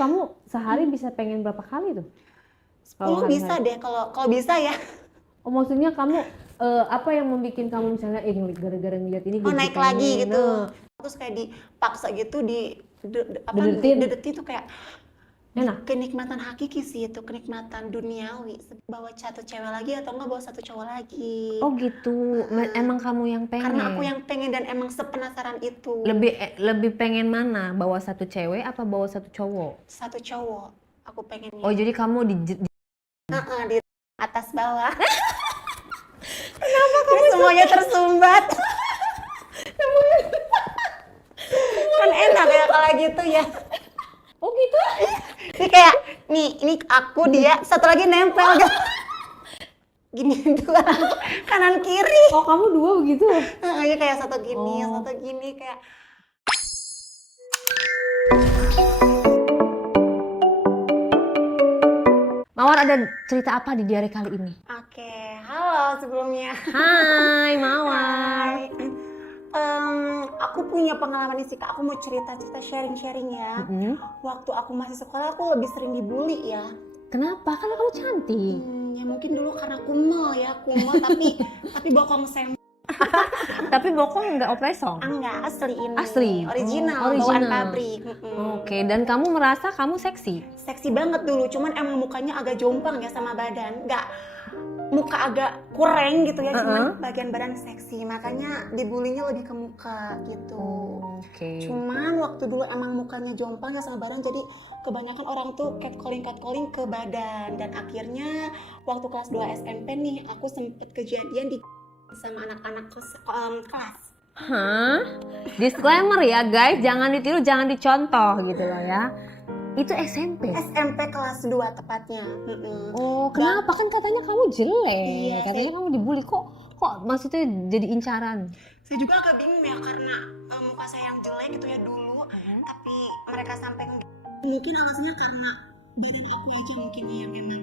kamu sehari bisa pengen berapa kali tuh? 10 bisa deh kalau bisa ya. Oh maksudnya kamu apa yang membuat kamu misalnya gara-gara ngeliat ini Oh jadi naik pengen, lagi gitu. Terus kayak dipaksa gitu didedetin tuh kayak enak. Kenikmatan hakiki sih itu, kenikmatan duniawi. Bawa satu cewek lagi atau enggak bawa satu cowok lagi. Oh gitu. Emang kamu yang pengen? Karena aku yang pengen dan emang sepenasaran itu. Lebih pengen mana? Bawa satu cewek apa bawa satu cowok? Satu cowok. Aku pengen. Oh jadi kamu di atas bawah. Kenapa kamu semuanya tersumbat? Kan enak ya kalau gitu ya. Oh gitu? Ini kayak ini aku dia satu lagi nempel gitu. Gini dua kanan kiri. Oh kamu dua begitu? Iya kayak satu gini, satu gini kayak. Mawar ada cerita apa di diary kali ini? Oke, halo sebelumnya. Hai Mawar. Aku punya pengalaman nih sih Kak, aku mau cerita-cerita sharing-sharing ya. Waktu aku masih sekolah aku lebih sering dibully ya. Kenapa? Karena kamu cantik. Ya mungkin dulu karena kumel tapi bokong sem. Tapi bokong nggak oplesong? Enggak, asli ini. Asli? Original. Bawaan pabrik. Oke, dan kamu merasa kamu seksi? Seksi banget dulu, cuman emang mukanya agak jompang ya sama badan. Nggak, muka agak kurang gitu ya, cuman bagian badan seksi. Makanya dibulinya lebih ke muka gitu. Cuman waktu dulu emang mukanya jompang ya sama badan, jadi kebanyakan orang tuh catcalling ke badan. Dan akhirnya waktu kelas 2 SMP nih, aku sempet kejadian di sama anak-anak kelas. Hah? Disclaimer ya guys, jangan ditiru, jangan dicontoh gitu loh ya. Itu SMP? SMP kelas 2 tepatnya. Oh, kenapa? Kan katanya kamu jelek. Iya, katanya kamu dibully. Kok maksudnya jadi incaran? Saya juga agak bingung ya karena muka saya yang jelek gitu ya dulu. Tapi mereka sampai mungkin alasannya karena badan aku aja mungkin yang emang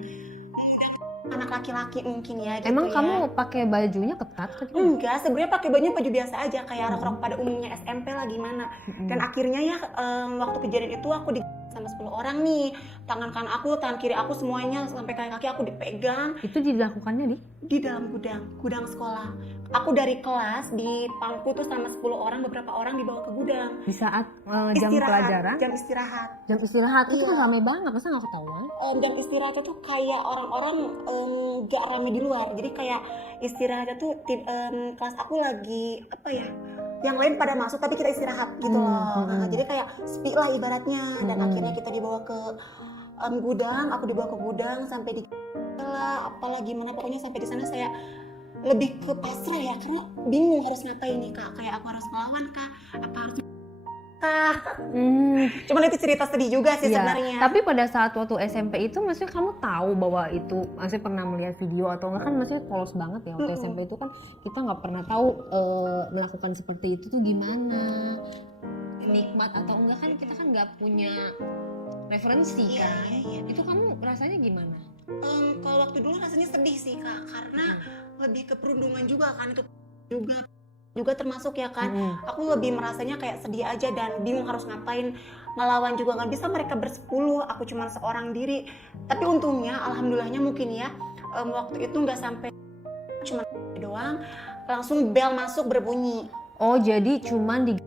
anak laki-laki mungkin ya gitu. Emang ya. kamu pakai bajunya ketat? Enggak, sebenarnya pakai baju biasa aja kayak rok-rok pada umumnya SMP lah gimana. Dan akhirnya ya waktu kejadian itu aku sama 10 orang nih, tangan kanan aku, tangan kiri aku semuanya sampai kaki aku dipegang. Itu dilakukannya di dalam gudang sekolah. Aku dari kelas di pangku tuh sama 10 orang, beberapa orang dibawa ke gudang. Di saat jam pelajaran? Jam istirahat. Jam istirahat itu kan ramai banget, masa nggak ketahuan? Jam istirahatnya tuh kayak orang-orang gak rame di luar. Jadi kayak istirahatnya tuh kelas aku lagi apa ya? Yang lain pada masuk tapi kita istirahat gitu loh. Jadi kayak sepi lah ibaratnya. Dan akhirnya kita dibawa ke gudang, aku dibawa ke gudang sampai di apalah gimana, pokoknya sampai di sana saya lebih ke pasrah ya, karena bingung harus ngapain nih Kak, kayak aku harus melawan Kak, apa harus Cuman itu cerita sedih juga sih sebenarnya. Tapi pada saat waktu SMP itu maksudnya kamu tahu bahwa itu, maksudnya pernah melihat video atau enggak, kan maksudnya polos banget ya waktu SMP itu kan kita nggak pernah tahu melakukan seperti itu tuh gimana, nikmat atau enggak, kan kita kan nggak punya referensi kan. Itu kamu rasanya gimana? Kalau waktu dulu rasanya sedih sih Kak, karena lebih ke perundungan juga kan, itu juga termasuk ya kan. Aku lebih merasanya kayak sedih aja dan bingung harus ngapain, melawan juga nggak bisa, mereka bersepuluh, aku cuma seorang diri. Tapi untungnya alhamdulillahnya mungkin ya waktu itu nggak sampai cuma doang, langsung bel masuk berbunyi. Oh jadi cuman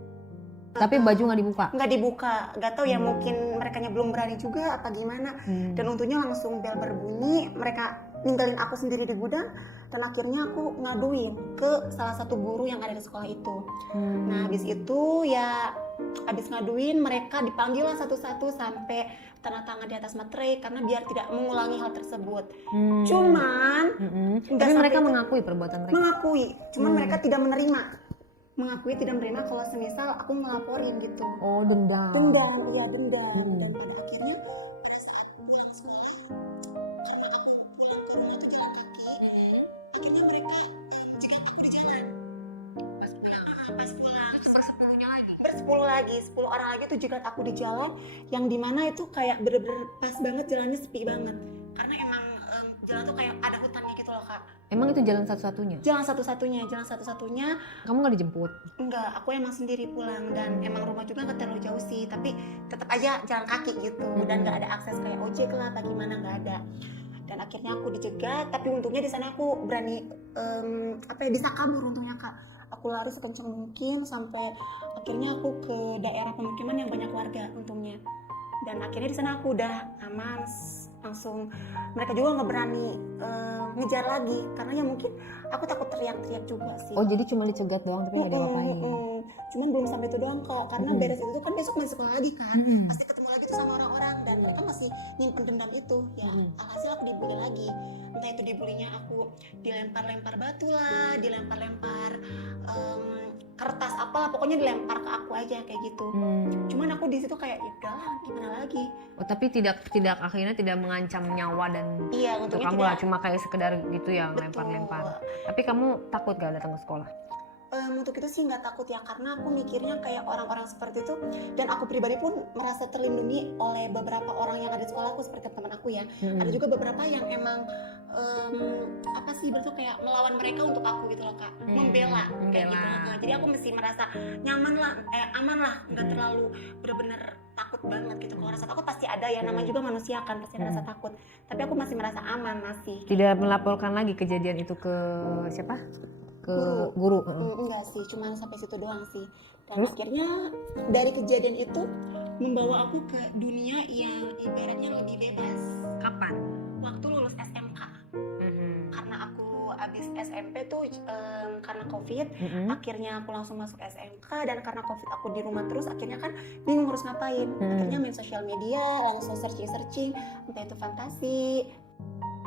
tapi baju nggak dibuka? Nggak dibuka, nggak tahu ya, mungkin mereka belum berani juga apa gimana. Dan untungnya langsung bel berbunyi, mereka ninggalin aku sendiri di gudang. Dan akhirnya aku ngaduin ke salah satu guru yang ada di sekolah itu. Nah habis itu ya, habis ngaduin mereka dipanggil lah satu-satu sampai tanda tangan di atas materai karena biar tidak mengulangi hal tersebut. Cuman tapi mereka mengakui perbuatan mereka? Mengakui, cuman mereka tidak menerima kalau semisal aku ngelaporin gitu. Oh dendam. Dan pada akhirnya pada saat pulang sekolah, karena aku pulang ke rumah tuh jalan kaki, akhirnya mereka jegat aku di jalan. Pas pulang bersepuluh lagi, 10 orang lagi tuh jegat aku di jalan, yang dimana itu kayak bener-bener pas banget, jalannya sepi banget karena emang jalan tuh kayak ada hutannya gitu loh Kak. Emang itu jalan satu-satunya? Jalan satu-satunya. Kamu nggak dijemput? Enggak, aku emang sendiri pulang dan emang rumah juga nggak terlalu jauh sih, tapi tetap aja jalan kaki gitu dan nggak ada akses kayak ojek lah apa gimana, nggak ada. Dan akhirnya aku dicegat, tapi untungnya di sana aku berani bisa kabur untungnya Kak. Aku lari sekencang mungkin sampai akhirnya aku ke daerah pemukiman yang banyak warga untungnya. Dan akhirnya di sana aku udah aman, langsung mereka juga nggak berani ngejar lagi karena ya mungkin aku takut teriak-teriak juga sih. Oh jadi cuma dicegat doang tapi nggak diapa-apain? Cuman belum sampai itu doang Kak, karena beres itu kan besok masih sekolah lagi kan, pasti ketemu lagi tuh sama orang-orang dan mereka masih nyimpen dendam itu ya. Alhasil aku dibully lagi, entah itu dibulinya aku dilempar-lempar batu lah, dilempar-lempar kertas apalah, pokoknya dilempar ke aku aja kayak gitu. Cuman aku di situ kayak udahlah gimana lagi. Oh tapi tidak akhirnya tidak mengancam nyawa dan Iya, untuk untungnya kamu tidak. lah, cuma kayak sekedar gitu ya, Betul. lempar-lempar. Tapi kamu takut gak datang ke sekolah? Untuk itu sih nggak takut ya, karena aku mikirnya kayak orang-orang seperti itu, dan aku pribadi pun merasa terlindungi oleh beberapa orang yang ada di sekolah aku seperti teman aku ya. Ada juga beberapa yang emang berarti kayak melawan mereka untuk aku gitu loh Kak, membela kayak gitu. Nah, jadi aku mesti merasa nyaman lah, aman lah, nggak terlalu bener-bener takut banget gitu. Kalau rasa takut pasti ada ya, namanya juga manusia kan pasti merasa takut, tapi aku masih merasa aman masih. Tidak melaporkan lagi kejadian itu ke siapa? Ke guru? Enggak sih, cuma sampai situ doang sih. Dan akhirnya dari kejadian itu membawa aku ke dunia yang ibaratnya lebih bebas. Kapan? Waktu lulus SMK. Karena aku abis SMP tuh karena COVID, akhirnya aku langsung masuk SMK, dan karena COVID aku di rumah terus, akhirnya kan bingung harus ngapain. Akhirnya main sosial media, langsung searching, entah itu fantasi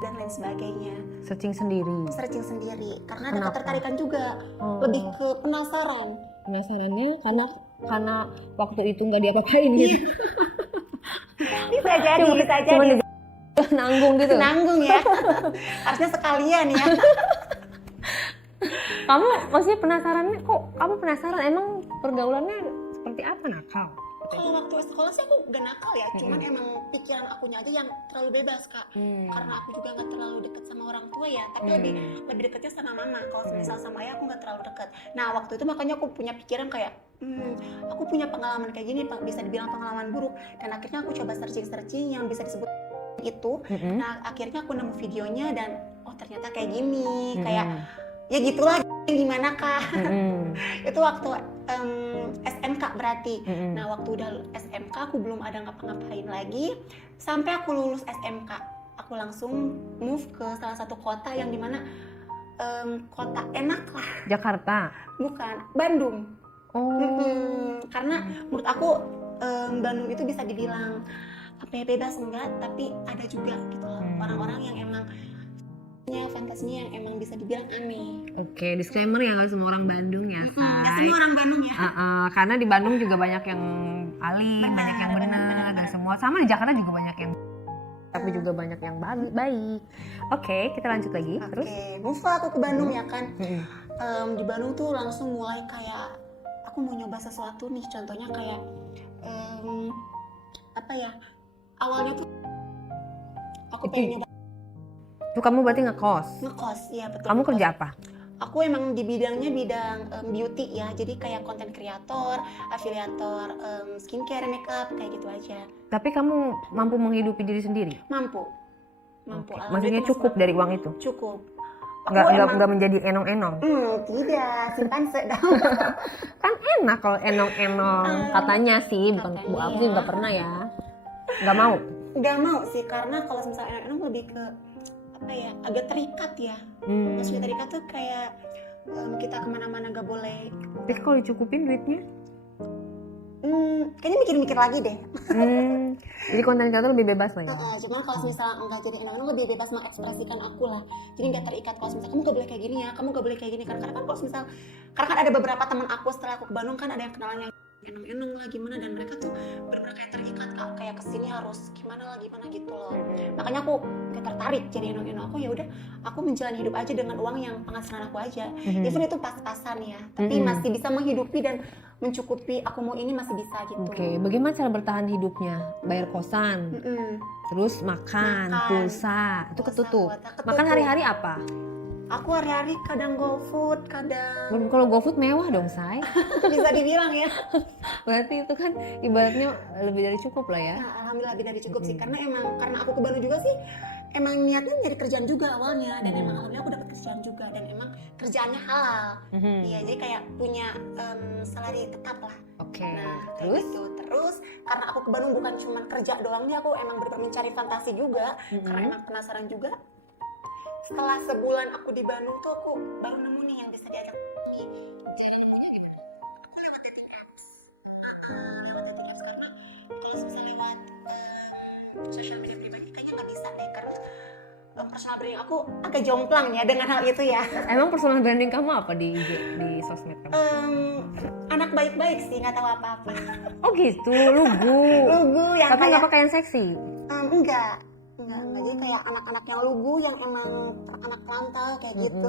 dan lain sebagainya. Searching sendiri Karena ada ketertarikan juga, lebih ke penasaran. Penasarannya karena waktu itu nggak diapa-apain gitu. Bisa jadi Nanggung gitu. Nanggung ya. Harusnya sekalian ya. Kamu maksudnya penasarannya, kok kamu penasaran emang pergaulannya seperti apa, nakal? Kalau waktu sekolah sih aku gak nakal ya, cuman emang pikiran akunya aja yang terlalu bebas Kak. Karena aku juga gak terlalu deket sama orang tua ya, tapi lebih deketnya sama mama. Kalau misal sama ayah aku gak terlalu deket. Nah waktu itu makanya aku punya pikiran kayak aku punya pengalaman kayak gini, bisa dibilang pengalaman buruk. Dan akhirnya aku coba searching yang bisa disebut itu. Nah akhirnya aku nemu videonya dan oh ternyata kayak gini, kayak ya gitulah gimana Kak. Itu waktu SMK berarti. Nah waktu udah SMK aku belum ada ngapa-ngapain lagi sampai aku lulus SMK. Aku langsung move ke salah satu kota yang dimana kota enak lah. Jakarta? Bukan, Bandung. Karena menurut aku Bandung itu bisa dibilang bebas enggak, tapi ada juga gitu loh orang-orang yang emang fantasinya yang emang bisa dibilang aneh. Oke, disclaimer ya, nggak semua orang Bandung ya, Say. Nggak semua orang Bandung ya. Karena di Bandung juga banyak yang alim, banyak yang benar, dan semua. Sama di Jakarta juga banyak yang tapi juga banyak yang baik. Oke, kita lanjut lagi. Terus? Move aku ke Bandung ya kan. Di Bandung tuh langsung mulai kayak aku mau nyoba sesuatu nih. Contohnya kayak awalnya tuh aku pengen nyoba. Tuh kamu berarti ngekos? Ngekos, iya betul. Kamu kerja apa? Aku emang di bidangnya beauty ya, jadi kayak content creator, afiliator, skincare, makeup, kayak gitu aja. Tapi kamu mampu menghidupi diri sendiri? Mampu. Okay. Maksudnya cukup dari uang itu? Cukup. Nggak menjadi enong-enong? Tidak, simpan sedang. Kan enak kalau enong-enong, katanya sih, bukan bu aku sih nggak pernah ya. Nggak mau? Nggak mau sih, karena kalau misalnya enong-enong lebih ke agak terikat ya. Maksudnya terikat tuh kayak kita kemana-mana gak boleh. Tapi kalau dicukupin duitnya? Kayaknya mikir-mikir lagi deh. Jadi konten kreator lebih bebas lah ya? Cuman kalau misalnya enggak jadi enong-enong lebih bebas mengekspresikan aku lah. Jadi nggak terikat kalau misalnya kamu gak boleh kayak gini ya, kamu gak boleh kayak gini kan. Karena kan kalau misal, karena kan ada beberapa teman aku setelah aku ke Bandung kan ada yang kenalan yang enong-enong lah gimana, dan mereka tuh benar-benar kayak terikat Kak, kayak kesini harus gimana gitu loh. Makanya aku kayak tertarik jadi enong-enong. Aku ya udah, aku menjalani hidup aja dengan uang yang penghasilan aku aja. Even itu pas-pasan ya, tapi masih bisa menghidupi dan mencukupi aku mau ini masih bisa gitu. Oke, bagaimana cara bertahan hidupnya? Bayar kosan, terus makan, pulsa, itu ketutup. Makan hari-hari apa? Aku hari-hari kadang GoFood, kadang Kalau GoFood mewah dong, Say. bisa dibilang ya. Berarti itu kan ibaratnya lebih dari cukup lah ya. Nah, alhamdulillah lebih dari cukup sih, Mm-mm. karena aku ke Bandung juga sih, emang niatnya nyari kerjaan juga awalnya, dan emang alhamdulillah aku dapat kerjaan juga, dan emang kerjaannya halal. Iya, jadi kayak punya salary tetap lah. Oke. Nah, kayak Terus? gitu. Terus karena aku ke Bandung bukan cuma kerja doang nih, aku emang benar-benar mencari fantasi juga, karena emang penasaran juga. Setelah sebulan aku di Bandung tuh aku baru nemu nih yang bisa diajak. Jadi aku lewat dating apps. Lewat dating apps karena kalau misalnya lewat sosial media pribadi kayaknya nggak bisa deh, karena personal branding aku agak jomplang ya dengan hal itu ya. Emang personal branding kamu apa di IG, di sosmed kamu? Anak baik-baik sih, nggak tahu apa-apa. Oh gitu, lugu. Lugu yang Tapi kayak nggak pakaian seksi. enggak. Jadi kayak anak-anak yang lugu yang emang anak rantau kayak gitu.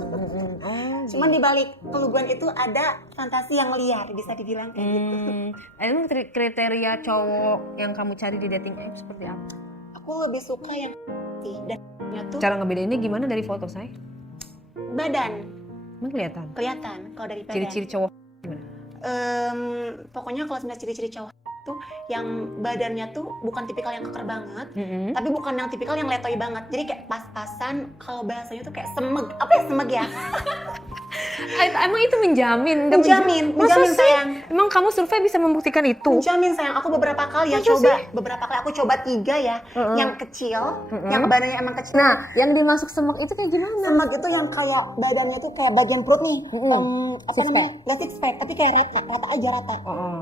Oh, Cuman di balik keluguan itu ada fantasi yang liar, bisa dibilang kayak gitu. Emang kriteria cowok yang kamu cari di dating apps seperti apa? Aku lebih suka yang sih, dan tuh Cara ngebedainnya gimana dari foto, Say? badan Emang kelihatan? kelihatan kalau dari badan. Ciri-ciri cowok gimana? Pokoknya kalau sebenarnya ciri-ciri cowok tuh yang badannya tuh bukan tipikal yang keker banget, tapi bukan yang tipikal yang letoy banget. Jadi kayak pas-pasan, kalau bahasanya tuh kayak semeg. Apa ya semeg ya? Emang itu menjamin? Menjamin sayang. Emang kamu survei bisa membuktikan itu? Menjamin sayang. Aku beberapa kali ya beberapa kali aku coba 3 ya, yang kecil, yang badannya emang kecil. Nah, yang dimasuk semek itu kayak gimana? Semek itu yang kayak badannya tuh kayak bagian perut nih, apa Six namanya? Ya six pack, tapi kayak rata aja rata.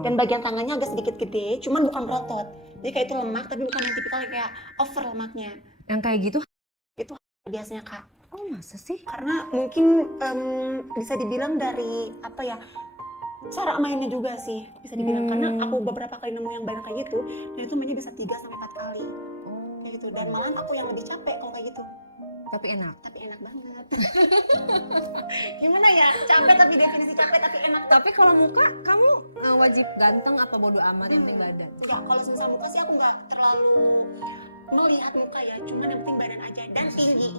Dan bagian tangannya agak sedikit gede, cuman bukan berotot. Jadi kayak itu lemak, tapi bukan yang tipikal kayak over lemaknya. Yang kayak gitu? Itu biasanya Kak. Oh masa sih? Karena mungkin bisa dibilang dari apa ya, cara mainnya juga sih bisa dibilang. Karena aku beberapa kali nemu yang badan kayak gitu, dan itu mainnya bisa 3-4 kali kayak gitu. Dan malahan aku yang lebih capek kalau kayak gitu. Tapi enak. Tapi enak banget. Gimana ya, capek tapi definisi capek tapi enak. Tapi kalau muka kamu wajib ganteng apa bodo amat yang penting badan? Enggak, kalau semisal muka sih aku nggak terlalu melihat muka ya, cuman yang penting badan aja dan tinggi.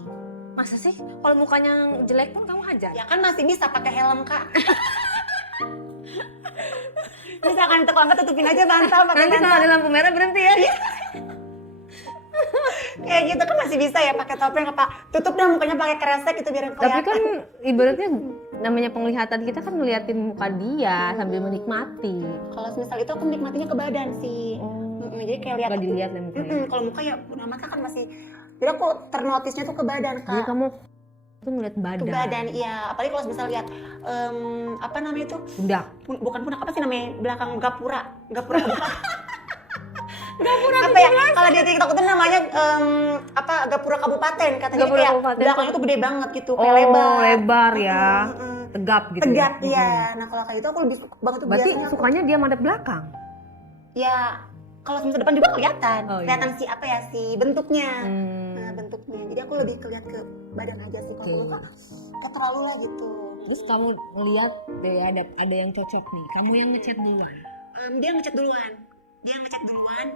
Masa sih? Kalau mukanya jelek pun kamu hajar? Ya kan masih bisa pakai helm Kak. Misalkan itu kalau nggak tutupin aja bantal pakai Nanti kalau ada lampu merah berhenti ya? Kayak gitu kan masih bisa ya, pakai topeng apa tutup dah mukanya pakai kresek gitu biar kelihatan. Tapi kan ibaratnya namanya penglihatan kita kan ngeliatin muka dia sambil menikmati. Kalau misal itu aku menikmatinya ke badan sih. Jadi kayak lihat Gak dilihat ya mukanya. Kalau muka ya udah mata kan masih. Jadi aku ternotisnya tuh ke badan Kak. Jadi kamu tuh ngeliat badan. Ke badan iya, apalagi kalau misal lihat apa namanya itu? Pundak. Bukan pundak, apa sih namanya belakang gapura apa ya kalau di TikTok itu namanya apa gapura kabupaten katanya, Gapura kayak kabupaten. belakangnya tuh gede banget gitu, kayak lebar ya. Tegap gitu. tegap ya. ya. Nah kalau kayak itu aku lebih suka banget tuh. Berarti biasanya aku, sukanya dia madep belakang. ya kalau semester depan juga kelihatan Oh, iya. kelihatan si apa ya, si bentuknya. Nah bentuknya, jadi aku lebih kelihatan ke badan aja sih. Kalau muka gak terlalu lah gitu. Terus kamu ngeliat ada yang cocok nih. Kamu yang ngechat duluan. Dia ngechat duluan,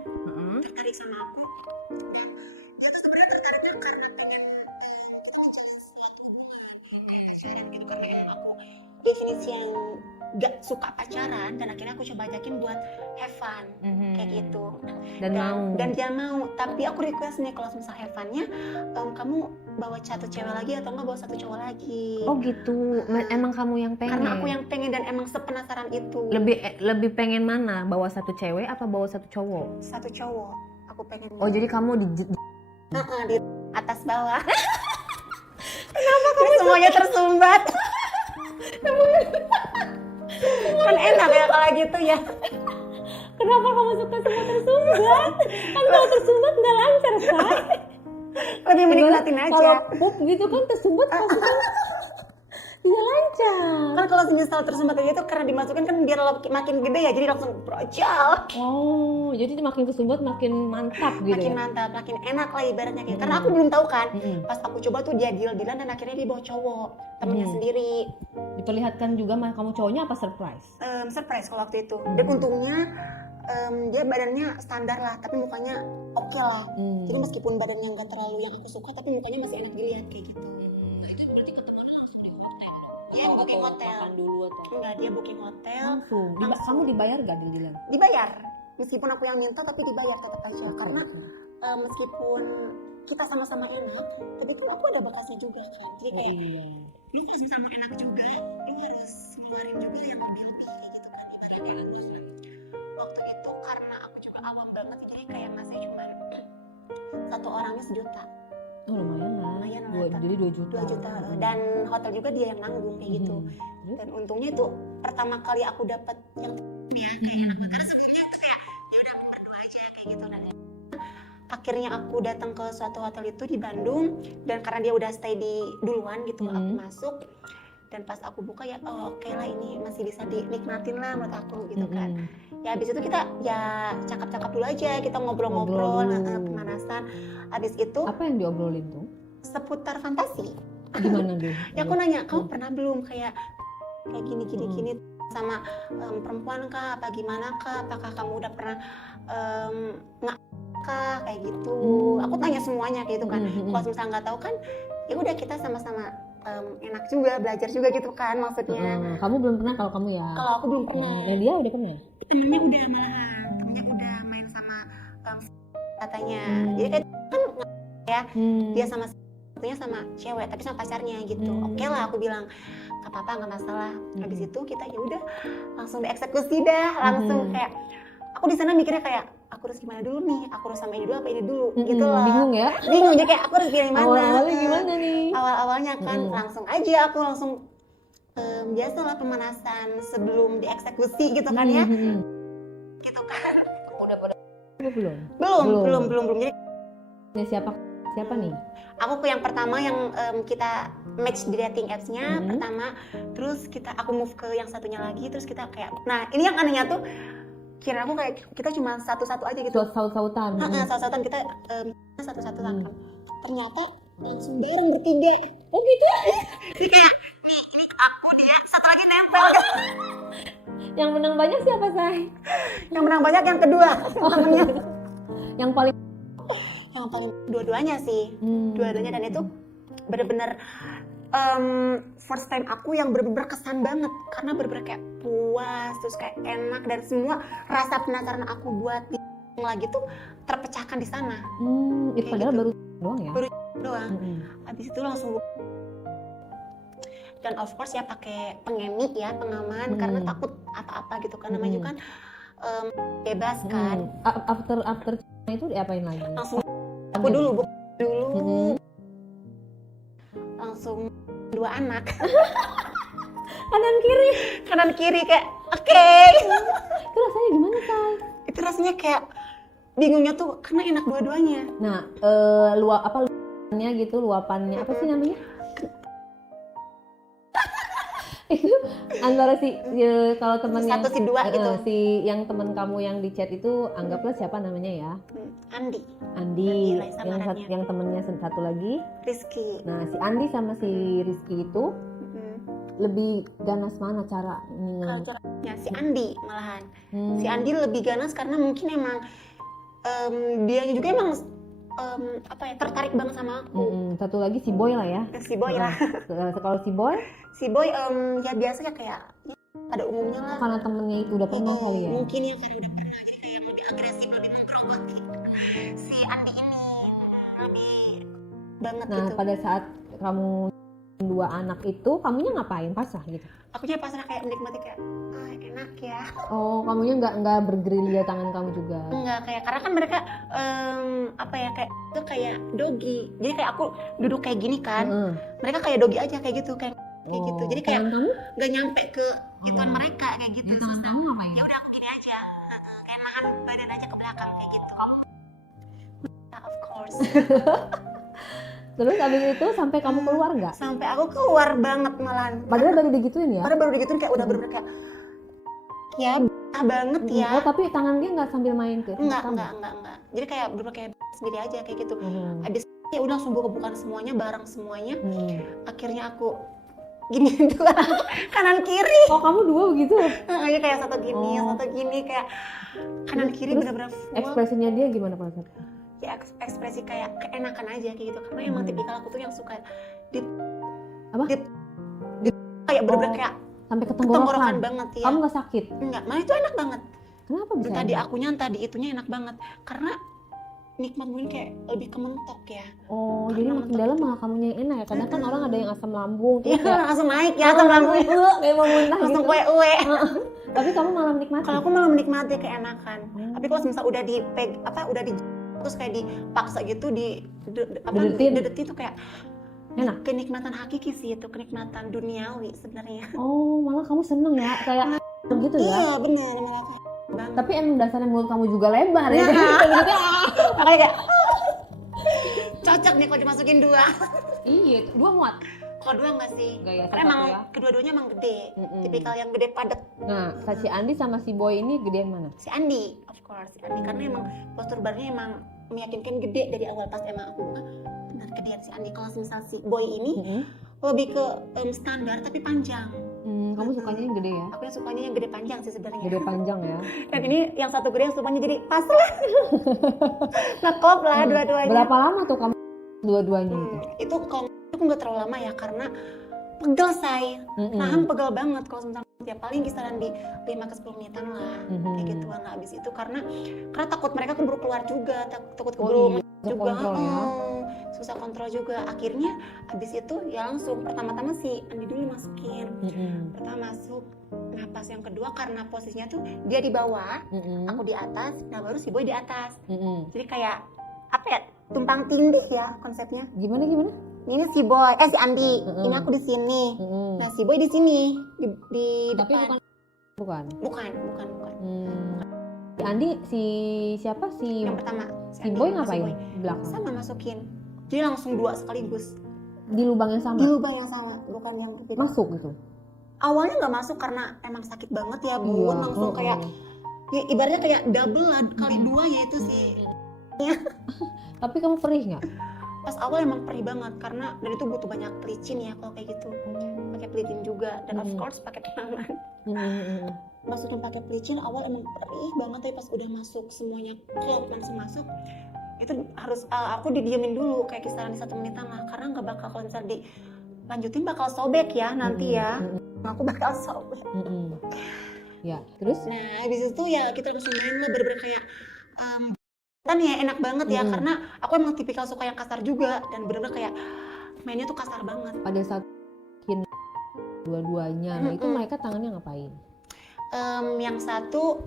tertarik sama aku, dan dia tuh sebenarnya tertariknya karena pengen kita menjalin suatu hubungan, pacaran gitu. Karena emang aku definisi yang gak suka pacaran, dan akhirnya aku coba ajakin buat have fun kayak gitu. Dan dia mau, tapi aku request nih kalau misal have fun-nya kamu bawa satu cewek lagi atau enggak bawa satu cowok lagi. Oh gitu. Emang kamu yang pengen? Karena aku yang pengen dan emang sepenasaran itu. Lebih pengen mana? Bawa satu cewek apa bawa satu cowok? Satu cowok aku pengen. Oh jadi kamu di atas bawah. Kenapa kamu semuanya tersumbat? Kan enak ya kalau gitu ya. Kenapa kamu suka semua tersumbat? Kan kalau tersumbat nggak lancar, Kak. Lebih menikmatin aja. Kalau pup gitu kan tersumbat maksudnya nggak lancar. Kan kalau semisal tersumbat kayak gitu karena dimasukin kan biar makin gede ya, jadi langsung brojol. Oh, jadi makin tersumbat makin mantap gitu. Makin ya? mantap, makin enak lah ibaratnya gitu. Karena aku belum tahu kan. Pas aku coba tuh dia deal-dealan dan akhirnya dia bawa cowok, temennya sendiri. Diperlihatkan juga kamu cowoknya apa surprise? Surprise kalau waktu itu. Dan untungnya dia badannya standar lah, tapi mukanya oke lah. Jadi meskipun badannya nggak terlalu yang aku suka, tapi mukanya masih enak dilihat kayak gitu. Nah itu berarti ketemuannya langsung di hotel dong? Dia booking hotel. Makan dulu atau? Enggak, dia booking hotel. Langsung. Kamu dibayar gak deal-dealan? Dibayar. Meskipun aku yang minta tapi dibayar tetap aja. Karena meskipun kita sama-sama enak, tapi kan aku ada bekasnya juga kan. Jadi kayak lu harus bisa mau enak juga, lu harus ngeluarin juga yang lebih-lebih kayak gitu kan. Ibaratnya waktu itu karena aku juga awam banget, jadi kayak ngasih cuma satu orangnya 1 juta. Oh lumayan lah. Lumayan lah. Jadi 2 juta. 2 juta. Dan hotel juga dia yang nanggung kayak gitu. Dan untungnya itu pertama kali aku dapat yang dia kayak enak banget. Karena sebelumnya itu kayak ya udah aku berdua aja kayak gitu. Dan akhirnya aku datang ke suatu hotel itu di Bandung, dan karena dia udah stay di duluan gitu, aku masuk. Dan pas aku buka ya, oh oke lah, ini masih bisa dinikmatin lah menurut aku gitu kan. Ya habis itu kita ya cakap-cakap dulu aja, kita ngobrol-ngobrol, pemanasan. Habis itu apa yang diobrolin tuh? seputar fantasi. Gimana deh? Ya aku nanya, kamu pernah belum kayak gini sama perempuan kah, apa gimana kah, apakah kamu udah pernah nggak kah kayak gitu. Aku tanya semuanya kayak gitu kan. Kalau misalnya nggak tahu kan, ya udah kita sama-sama enak juga, belajar juga gitu kan maksudnya. Kamu belum pernah, kalau kamu ya? Kalau aku belum pernah. Dan dia udah pernah? Temennya udah malahan, temennya udah main sama katanya. Jadi kan ya dia sama satunya sama cewek tapi sama pacarnya gitu. Oke lah aku bilang, nggak apa-apa, nggak masalah. Habis itu kita ya udah langsung dieksekusi dah, langsung kayak aku di sana mikirnya kayak aku harus gimana dulu nih, aku harus sama ini dulu apa ini dulu gitu loh. Bingung ya? Bingung, jadi kayak aku harus pilih mana. Awal-awalnya gimana nih? Awalnya kan langsung aja aku langsung biasalah pemanasan sebelum dieksekusi gitu kan ya. Gitu kan. Belum. Jadi Ini siapa nih? aku ke yang pertama yang kita match di dating apps-nya pertama, terus aku move ke yang satunya lagi, terus kita kayak, nah ini yang anehnya tuh, kira aku kayak kita cuma satu-satu aja gitu. Saut-sautan. Saut-sautan kita satu-satu kan. Ternyata langsung bareng bertiga. Oh gitu? Jadi kayak, nih ini aku, dia, satu lagi nempel. Yang menang banyak siapa, Say? Yang menang banyak yang kedua temennya. Yang paling Dua-duanya sih. Dua-duanya, dan itu bener-bener first time aku yang bener-bener kesan banget, karena bener-bener kayak puas, terus kayak enak, dan semua rasa penasaran aku buat lagi tuh terpecahkan di sana. Itu padahal gitu. Baru doang ya? Baru doang. Habis itu langsung dan of course ya pakai pengemik ya, pengaman, karena takut apa-apa gitu kan, namanya juga kan bebas kan. After itu diapain lagi? Langsung aku dulu langsung 2 anak. kanan kiri kayak oke. Itu rasanya gimana, Say? Itu rasanya kayak bingungnya tuh karena enak dua-duanya. Nah, luapannya gitu, luapannya apa sih namanya? Itu antara kalau temennya satu si dua gitu. Si yang teman kamu yang di chat itu anggaplah siapa namanya ya? Andi. Yang temennya satu lagi Rizky. Nah, si Andi sama si Rizky itu lebih ganas mana cara? Ya, si Andi malahan. Si Andi lebih ganas karena mungkin emang dia juga emang tertarik banget sama aku. Satu lagi si Boy lah ya. Si Boy lah. Kalau si Boy ya biasanya kayak ya, pada umumnya lah. Karena temennya itu udah pernah kali ya. Mungkin ya karena udah pernah, jadi kayak lebih agresif, lebih menggerogoti. Si Andi ini lebih banget gitu. Nah, pada saat kamu 2 anak itu, kamunya ngapain? Pasrah gitu? Akunya pasrah kayak menikmati kayak enak ya. Oh, kamunya nggak bergerilya tangan kamu juga? Enggak, kayak karena kan mereka kayak itu kayak dogi. Jadi kayak aku duduk kayak gini kan, mereka kayak dogi aja kayak gitu kayak gitu. Jadi kayak nggak nyampe ke gituan mereka kayak gitu. Tangan kamu ngapain? Ya udah aku gini aja, kayak nahan badan aja ke belakang kayak gitu. Of course. Terus abis itu sampai kamu keluar nggak? Sampai aku keluar banget malahan. Padahal baru digituin ya? Padahal baru digituin kayak udah bener-bener kayak ya banget ya. Oh, tapi tangan dia nggak sambil main ke? Enggak. Jadi kayak bener-bener kayak sendiri aja kayak gitu. Habis ya udah langsung buka-bukaan semuanya, bareng semuanya. Akhirnya aku gini dua kanan kiri. Oh, kamu 2 begitu? Iya, kayak satu gini kayak kanan kiri bener-bener full. Ekspresinya dia gimana pada saat? Ya ekspresi kayak keenakan aja kayak gitu, karena emang tipikal aku tuh yang suka Apa? Kayak bener-bener kayak Sampai ke tenggorokan tenggorokan. banget ya. Kamu nggak sakit? Enggak, malah itu enak banget. Kenapa bisa? Entah di enak? akunya, entah di itunya enak banget. Karena nikmat mungkin kayak lebih ke mentok ya. Oh, Karena jadi makin mentok dalam itu. malah kamunya yang enak ya. Kadang kan orang ada yang asam lambung, Iya, terus kayak langsung naik ya asam lambung. kayak mau muntah Langsung gitu. kue-kue. Tapi kamu malah menikmati. Kalau aku malah menikmati keenakan. Hmm. Tapi kalau misal udah udah di terus kayak dipaksa gitu Didetin. didetin tuh kayak Enak. kenikmatan hakiki sih itu, kenikmatan duniawi sebenarnya. Oh, malah kamu seneng ya, kayak gitu ya. Iya benar mereka. Tapi emang dasarnya mulut kamu juga lebar ya. Nah. Gitu. Makanya kayak cocok nih kalau dimasukin 2. Iya, 2 muat. Kalau 2 enggak sih? Enggak ya, Karena satu emang ya. kedua-duanya emang gede. Mm-mm. Tipikal yang gede padat. Nah, si Andi sama si Boy ini gedean mana? Si Andi, of course, si Andi karena emang postur badannya emang meyakinkan gede dari awal pas emang aku buka. Benar gedean si Andi. Kalau misal si Boy ini lebih ke standar tapi panjang. Kamu sukanya yang gede ya? Aku yang sukanya yang gede panjang sih sebenarnya. Gede panjang ya. Dan ini yang satu gede yang sukanya jadi pas lah. Ngeklop lah dua-duanya. Berapa lama tuh kamu dua-duanya itu? Itu kalau aku nggak terlalu lama ya karena pegel say. Nahan pegel banget kalau sebentar ya paling kisaran di 5-10 menitan lah. Kayak gituan lah abis itu karena takut mereka keburu keluar juga, takut keburu juga. Kontrol ya. Susah kontrol juga. Akhirnya abis itu ya langsung pertama-tama si Andi dulu masukin. Pertama masuk. Nah pas yang kedua karena posisinya tuh dia di bawah, aku di atas, nah baru si Boy di atas. Jadi kayak apa ya, tumpang tindih ya konsepnya. Gimana? Ini si Boy, si Andi, ini aku di sini. Nah si Boy di sini, di Tapi depan. bukan. Bukan. Si Andi, si siapa? Si Yang pertama. si Andi, Boy si ngapain? Boy. Di belakang. Sama masukin. Jadi langsung 2 sekaligus. Di lubang yang sama. Di lubang yang sama, bukan yang berbeda. Masuk gitu. Awalnya nggak masuk karena emang sakit banget ya bun, Iya. langsung kayak ya ibaratnya kayak double lah kali 2 ya itu sih. Tapi kamu perih nggak? Pas awal emang perih banget karena dan itu butuh banyak pelicin ya kalau kayak gitu. Pakai pelicin juga dan of course pakai pengaman. Masukin pakai pelicin awal emang perih banget tapi pas udah masuk semuanya klop langsung masuk itu harus aku didiemin dulu kayak kisaran di 1 menitan lah karena nggak bakal kalau misalnya dilanjutin bakal sobek ya nanti ya. Aku bakal sobek. Ya, terus? Nah habis itu ya kita langsung main lah bener-bener kayak kan ya enak banget ya karena aku emang tipikal suka yang kasar juga dan bener-bener kayak mainnya tuh kasar banget. Pada saat dua-duanya, nah itu mereka tangannya ngapain? Yang satu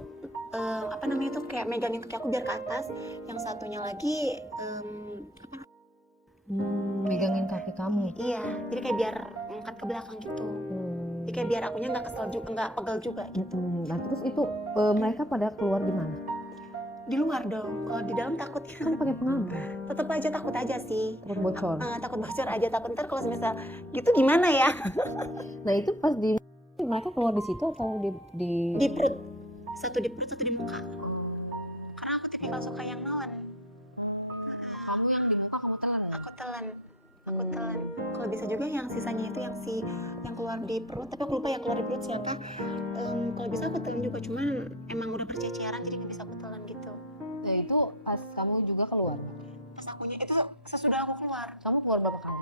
apa namanya itu kayak megangin kaki aku biar ke atas, yang satunya lagi Megangin kaki kamu. iya jadi kayak biar ngangkat ke belakang gitu. Jadi kayak biar akunya nggak kesel juga, nggak pegel juga gitu. Nah terus itu mereka pada keluar di mana? Di luar dong, kalau di dalam takut Kan pakai pengaman. tetap aja takut aja sih. Takut bocor. Takut bocor aja, takut ntar kalau misal gitu gimana ya. Nah itu pas di mereka keluar di situ atau Di perut, satu di perut satu di muka karena aku tipikal suka yang nelen. Aku yang di muka kamu telan. Aku telan kalau bisa juga yang sisanya itu yang keluar di perut, tapi aku lupa ya keluar di perut siapa. Kalau bisa aku telan juga, cuman emang udah berceceran jadi nggak bisa aku telan gitu. Nah itu pas kamu juga keluar. Pas akunya itu sesudah aku keluar Kamu keluar berapa kali?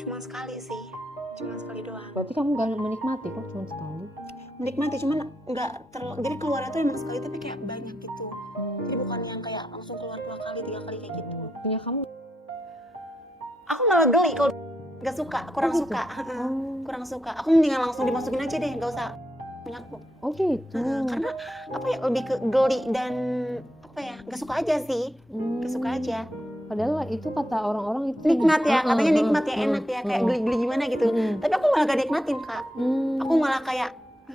cuma sekali sih, cuma sekali doang. Berarti kamu gak menikmati kok cuma sekali. Menikmati cuman nggak jadi keluarnya tuh emang sekali tapi kayak banyak gitu. Jadi bukan yang kayak langsung keluar 2 kali 3 kali kayak gitu. Punya kamu? Aku malah geli kalau nggak suka, kurang gitu? suka. Kurang suka. Aku mendingan langsung dimasukin aja deh, nggak usah punyaku. Oh gitu. Karena apa ya, lebih ke geli dan apa ya, nggak suka aja sih. Nggak suka aja. Padahal itu kata orang-orang itu Nikmat ya, katanya nikmat ya, enak ya, kayak geli-geli gimana gitu. Tapi aku malah gak nikmatin Kak. Aku malah kayak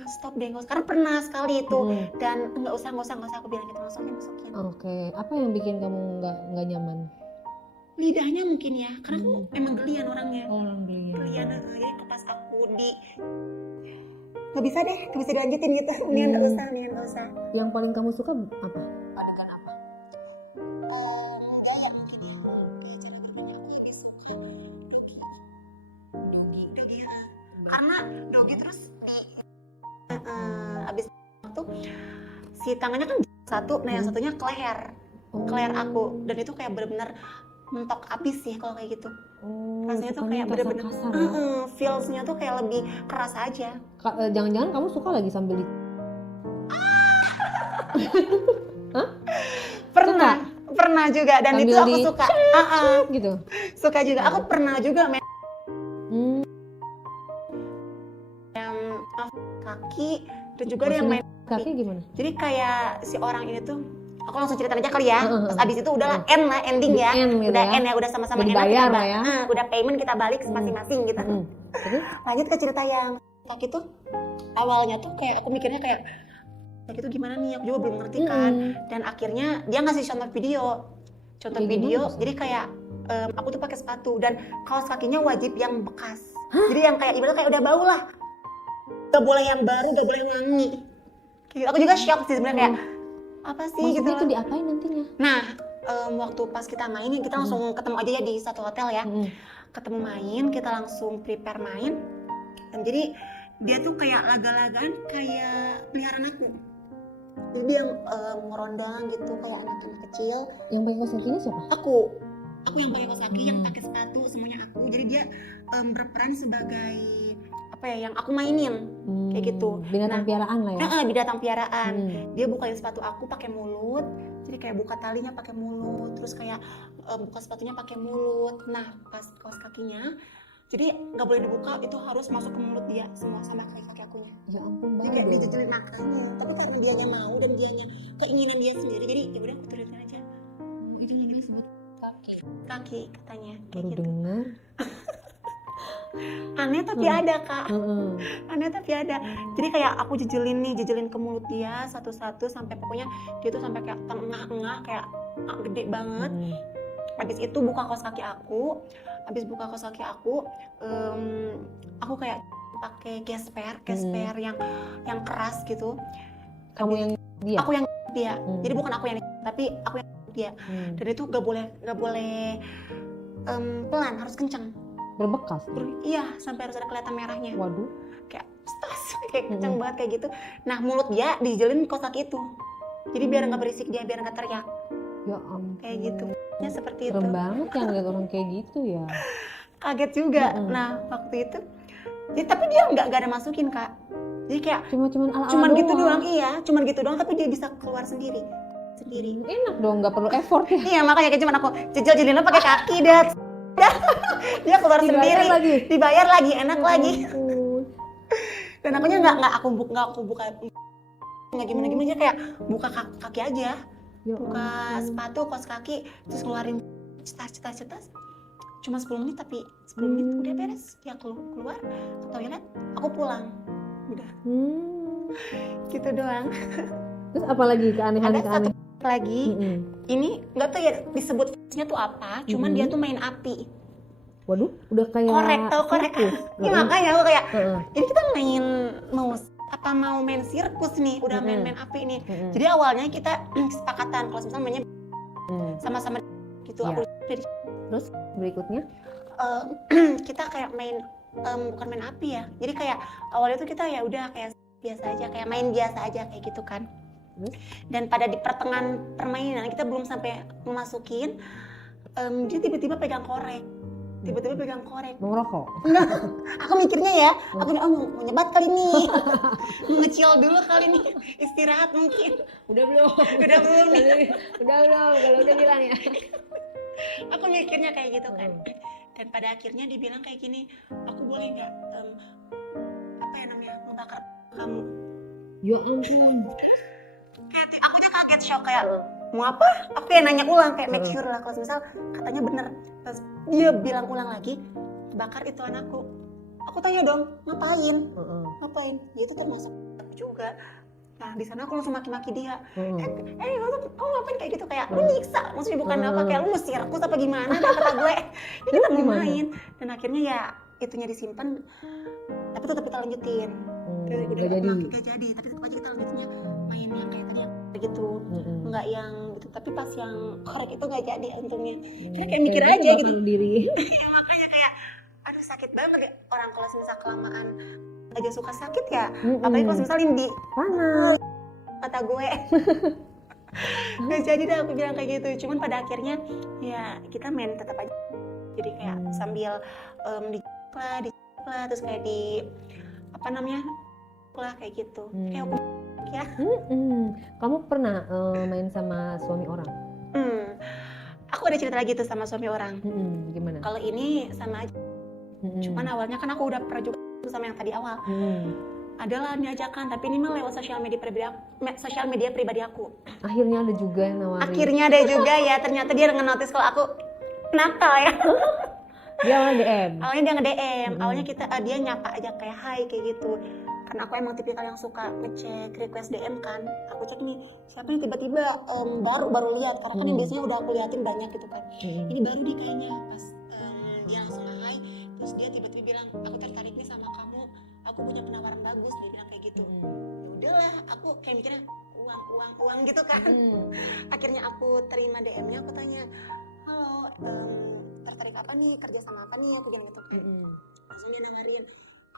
stop deh, nggak usah. Karena pernah sekali itu dan nggak usah aku bilang gitu, masukin. Oke. Apa yang bikin kamu nggak nyaman? Lidahnya mungkin ya, karena aku emang gelian orangnya. Orang Gelian, jadi pas aku nggak bisa deh, nggak bisa dilanjutin gitu. Mendingan nggak usah. Yang paling kamu suka apa? Adegan apa? Mungkin ya, kayak cara-caranya aku lebih suka dogi ya. Karena dogi terus abis itu si tangannya kan satu, nah yang satunya ke leher aku, dan itu kayak benar-benar mentok abis sih kalau kayak gitu. Oh, Rasanya tuh sukanya kayak bener-bener kasar-kasar ya. feelsnya tuh kayak lebih keras aja. Jangan-jangan kamu suka lagi sambil Hah? Pernah juga, dan Sambil itu aku suka. gitu. Suka juga. Aku pernah juga main Hmm, kaki, dan juga ada yang main kaki gimana? jadi kayak si orang ini tuh, aku langsung cerita aja kali ya. Terus abis itu udah ending ya, End gitu udah ya. end ya, udah sama-sama Udah enak kita dibayar lah ya. udah payment kita balik masing-masing gitu. Terus? Lanjut ke cerita yang kaki tuh, awalnya tuh kayak aku mikirnya kayak kaki tuh gimana nih, aku juga belum ngerti kan. Dan akhirnya dia ngasih contoh video, jadi kayak aku tuh pakai sepatu dan kaos kakinya wajib yang bekas. Jadi yang kayak ibaratnya kayak udah bau lah, gak boleh yang baru, gak boleh yang wangi. Aku juga shock sih sebenarnya, kayak apa sih maksudnya gitu. itu diapain nantinya? Nah, waktu pas kita main, kita langsung ketemu aja ya di satu hotel ya. Ketemu main, kita langsung prepare main. Dan jadi dia tuh kayak laga-lagaan kayak peliharaan aku. Jadi dia ngerondang gitu kayak anak-anak kecil. Yang pakai kaos kakinya siapa? Aku yang pakai kaos kaki, yang pakai sepatu, semuanya aku. Jadi dia berperan sebagai apa ya, yang aku mainin kayak gitu. Binatang piaraan lah ya. Binatang piaraan. Dia bukain sepatu aku pakai mulut. Jadi kayak buka talinya pakai mulut, terus kayak buka sepatunya pakai mulut. Nah, pas kaos kakinya, jadi nggak boleh dibuka, itu harus masuk ke mulut dia semua sama kaki akunya. Ya ampun, Jadi kayak dijejelin makanya. Tapi karena dianya mau dan dianya keinginan dia sendiri, jadi ya udah aku turutin aja. Itu yang disebut Kaki katanya. baru Gitu. dengar. Aneh tapi ada kak. Aneh tapi ada. Jadi kayak aku jejelin ke mulut dia satu-satu sampai pokoknya dia tuh sampai kayak tengah-tengah kayak gede banget. Habis itu buka kaos kaki aku. Aku kayak pakai gesper yang keras gitu. Kamu yang dia? Aku yang dia. Jadi bukan aku yang tapi aku yang dia. Dan itu gak boleh pelan, harus kenceng. Berbekas? Iya, sampai harus ada kelihatan merahnya. Waduh. Kayak stas, kayak kenceng banget kayak gitu. Nah, mulut dia dijelin kaos kaki itu. Jadi biar nggak berisik dia, biar nggak teriak. Ya ampun. Kayak gitu. Ya seperti itu. Serem banget yang lihat orang kayak gitu ya. Kaget juga. Nah, waktu itu. Jadi tapi dia nggak ada masukin kak. Jadi kayak cuman gitu doang. Iya, cuman gitu doang. Tapi dia bisa keluar sendiri. Enak dong, nggak perlu effort ya. Iya, makanya kayak cuman aku jejel-jelinnya pakai kaki dan dia keluar sendiri. Dibayar lagi, enak lagi. Dan akunya nggak aku buka nggak gimana aja, kayak buka kaki aja. Buka sepatu, kaos kaki, terus keluarin cetas. Cuma 10 menit, tapi 10 menit udah beres. Dia keluar ke toilet, aku pulang. Udah. Gitu doang. Terus apa lagi keanehan? Ada satu lagi. Ini nggak tahu ya disebutnya tuh apa, cuman dia tuh main api. Waduh, udah kayak korek. Ya, makanya aku kayak jadi kita mau main sirkus nih, udah main api nih. Jadi awalnya kita kesepakatan kalau misalnya mainnya sama-sama gitu. Aku terus berikutnya kita kayak main bukan main api ya. Jadi kayak awalnya tuh kita ya udah kayak biasa aja, kayak main biasa aja kayak gitu kan. Dan pada di pertengahan permainan kita belum sampai memasukin, dia tiba-tiba pegang korek. Mau ngerokok? Enggak, aku mikirnya ya, aku mau nyebat kali nih, mau ngecil dulu kali nih, istirahat mungkin. Udah belum nih. Udah kalau udah bilang ya. Aku mikirnya kayak gitu kan. Dan pada akhirnya dibilang kayak gini, aku boleh nggak ngebakar kamu? Ya ampun. Aku aja kaget, shock kayak mau apa? Aku yang nanya ulang kayak make sure lah kalau misal katanya bener. Terus dia bilang ulang lagi, bakar itu anakku. Aku tanya dong, ngapain? Dia itu termasuk juga. Nah di sana aku langsung maki-maki dia. Kamu ngapain kayak gitu, kayak lu nyiksa, maksudnya bukan apa kayak lu mau sirkus apa gimana? Kata gue, ya kita mau main. Dan akhirnya ya itunya disimpan, tapi tetap kita lanjutin. Udah jadi, tapi tetap aja kita lanjutinnya main yang kayak tadi yang gitu, nggak yang gitu. Tapi pas yang korek itu nggak jadi untungnya. Jadi kayak mikir aja gitu. Makanya kayak, aduh sakit banget ya orang kalau misal kelamaan aja suka sakit ya. Apalagi kalau misal di panas kata gue. Nggak jadi dah aku bilang kayak gitu. Cuman pada akhirnya ya kita main tetap aja. Jadi kayak sambil di lah, terus kayak di apa namanya lah kayak gitu. Kayak aku ya. Kamu pernah main sama suami orang? Aku ada cerita lagi tuh sama suami orang. Gimana? Kalau ini sama aja. Cuman awalnya kan aku udah pernah juga sama yang tadi awal. Adalah diajakan, tapi ini mah lewat sosial media pribadi aku. Akhirnya ada juga yang nawarin. Akhirnya ada juga ya, ternyata dia nge-notice kalau aku nakal ya. Dia awalnya DM. Awalnya dia nge-DM, awalnya dia nyapa aja kayak hai kayak gitu. Karena aku emang tipikal yang suka ngecek request DM kan. Aku cek nih, siapa yang tiba-tiba baru lihat, karena kan yang biasanya udah aku liatin banyak gitu kan. Ini baru nih kayaknya, pas dia langsung hai, terus dia tiba-tiba bilang, aku tertarik nih sama kamu, aku punya penawaran bagus, dia bilang kayak gitu. Ya udahlah, aku kayak mikirnya uang gitu kan. Akhirnya aku terima DM-nya, aku tanya, halo, tertarik apa nih, kerja sama apa nih, aku bilang gitu kan. Langsung dia nawarin,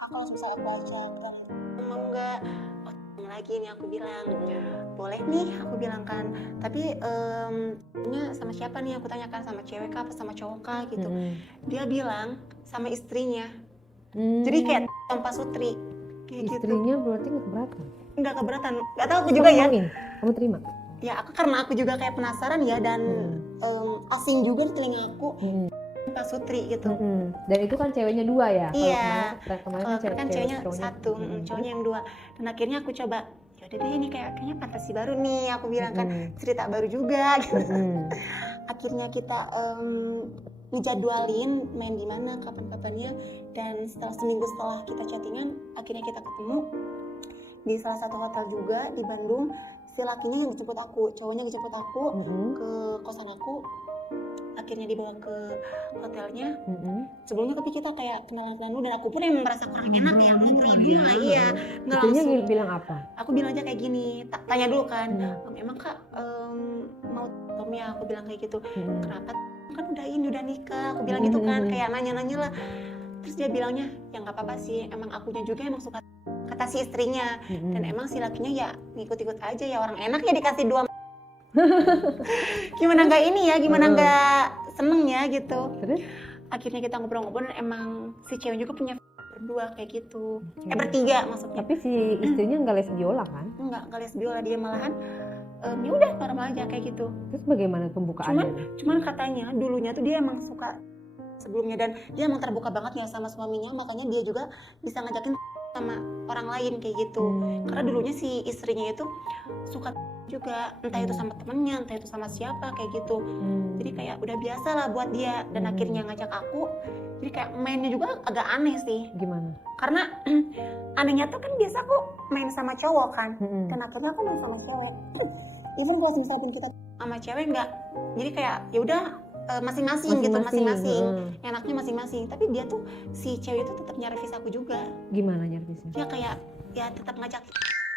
aku langsung saya baca dan emang enggak, lagi nih aku bilang, boleh nih aku bilang kan, tapi sama siapa nih, aku tanyakan sama cewek kah apa sama cowok kah gitu. Dia bilang sama istrinya. Jadi kayak Tompa Sutri kayak istrinya gitu. berarti nggak keberatan? Nggak tahu aku juga ya. Kamu terima? Ya karena aku juga kayak penasaran ya, dan asing juga di telinga aku. Tompa Sutri gitu. Dan itu kan ceweknya 2 ya? Iya. Kemarin kan ceweknya 1, cowoknya yang 2. Dan akhirnya aku coba, yaudah deh ini kayaknya fantasi baru nih, aku bilang kan, cerita baru juga gitu. Akhirnya kita ngejadwalin main di mana, kapan-kapannya, dan seminggu setelah kita chattingan, akhirnya kita ketemu di salah satu hotel juga di Bandung. Si lakinya yang dijemput aku, cowoknya dijemput aku ke kosan aku. Akhirnya dibawa ke hotelnya. Sebelumnya tapi kita kayak kenalan dulu, dan aku pun emang merasa kurang enak ya, ngobrol dulu lah. Iya, nggak langsung. Bilang apa? Aku bilang aja kayak gini, tanya dulu kan, emang kak mau Tom ya, aku bilang kayak gitu. Kenapa? Kan udah nikah, aku bilang gitu kan, kayak nanya-nanya lah. Terus dia bilangnya, ya nggak apa-apa sih, emang akunya juga emang suka, kata si istrinya. Dan emang si lakinya ya ngikut-ikut aja ya, orang enak ya dikasih 2. Gimana nggak ini ya, gimana nggak seneng ya gitu. Terus? Akhirnya kita ngobrol-ngobrol, dan emang si cewek juga punya berdua kayak gitu. Bertiga maksudnya. Tapi si istrinya nggak les biola kan? Nggak les biola, dia malahan ya udah normal aja kayak gitu. Terus bagaimana pembukaannya? Cuman katanya dulunya tuh dia emang suka sebelumnya, dan dia emang terbuka banget ya sama suaminya, makanya dia juga bisa ngajakin sama orang lain kayak gitu. Karena dulunya si istrinya itu suka juga, entah itu sama temennya, entah itu sama siapa kayak gitu. Jadi kayak udah biasa lah buat dia, dan akhirnya ngajak aku. Jadi kayak mainnya juga agak aneh sih. Gimana? Karena anehnya tuh kan biasa aku main sama cowok kan, dan akhirnya aku main sama cewek. Even kalau misalnya kita sama cewek enggak, jadi kayak ya udah masing-masing gitu, enaknya masing-masing. Tapi dia tuh, si cewek itu tetap nyervis aku juga. Gimana nyervisnya? Dia kayak ya tetap ngajak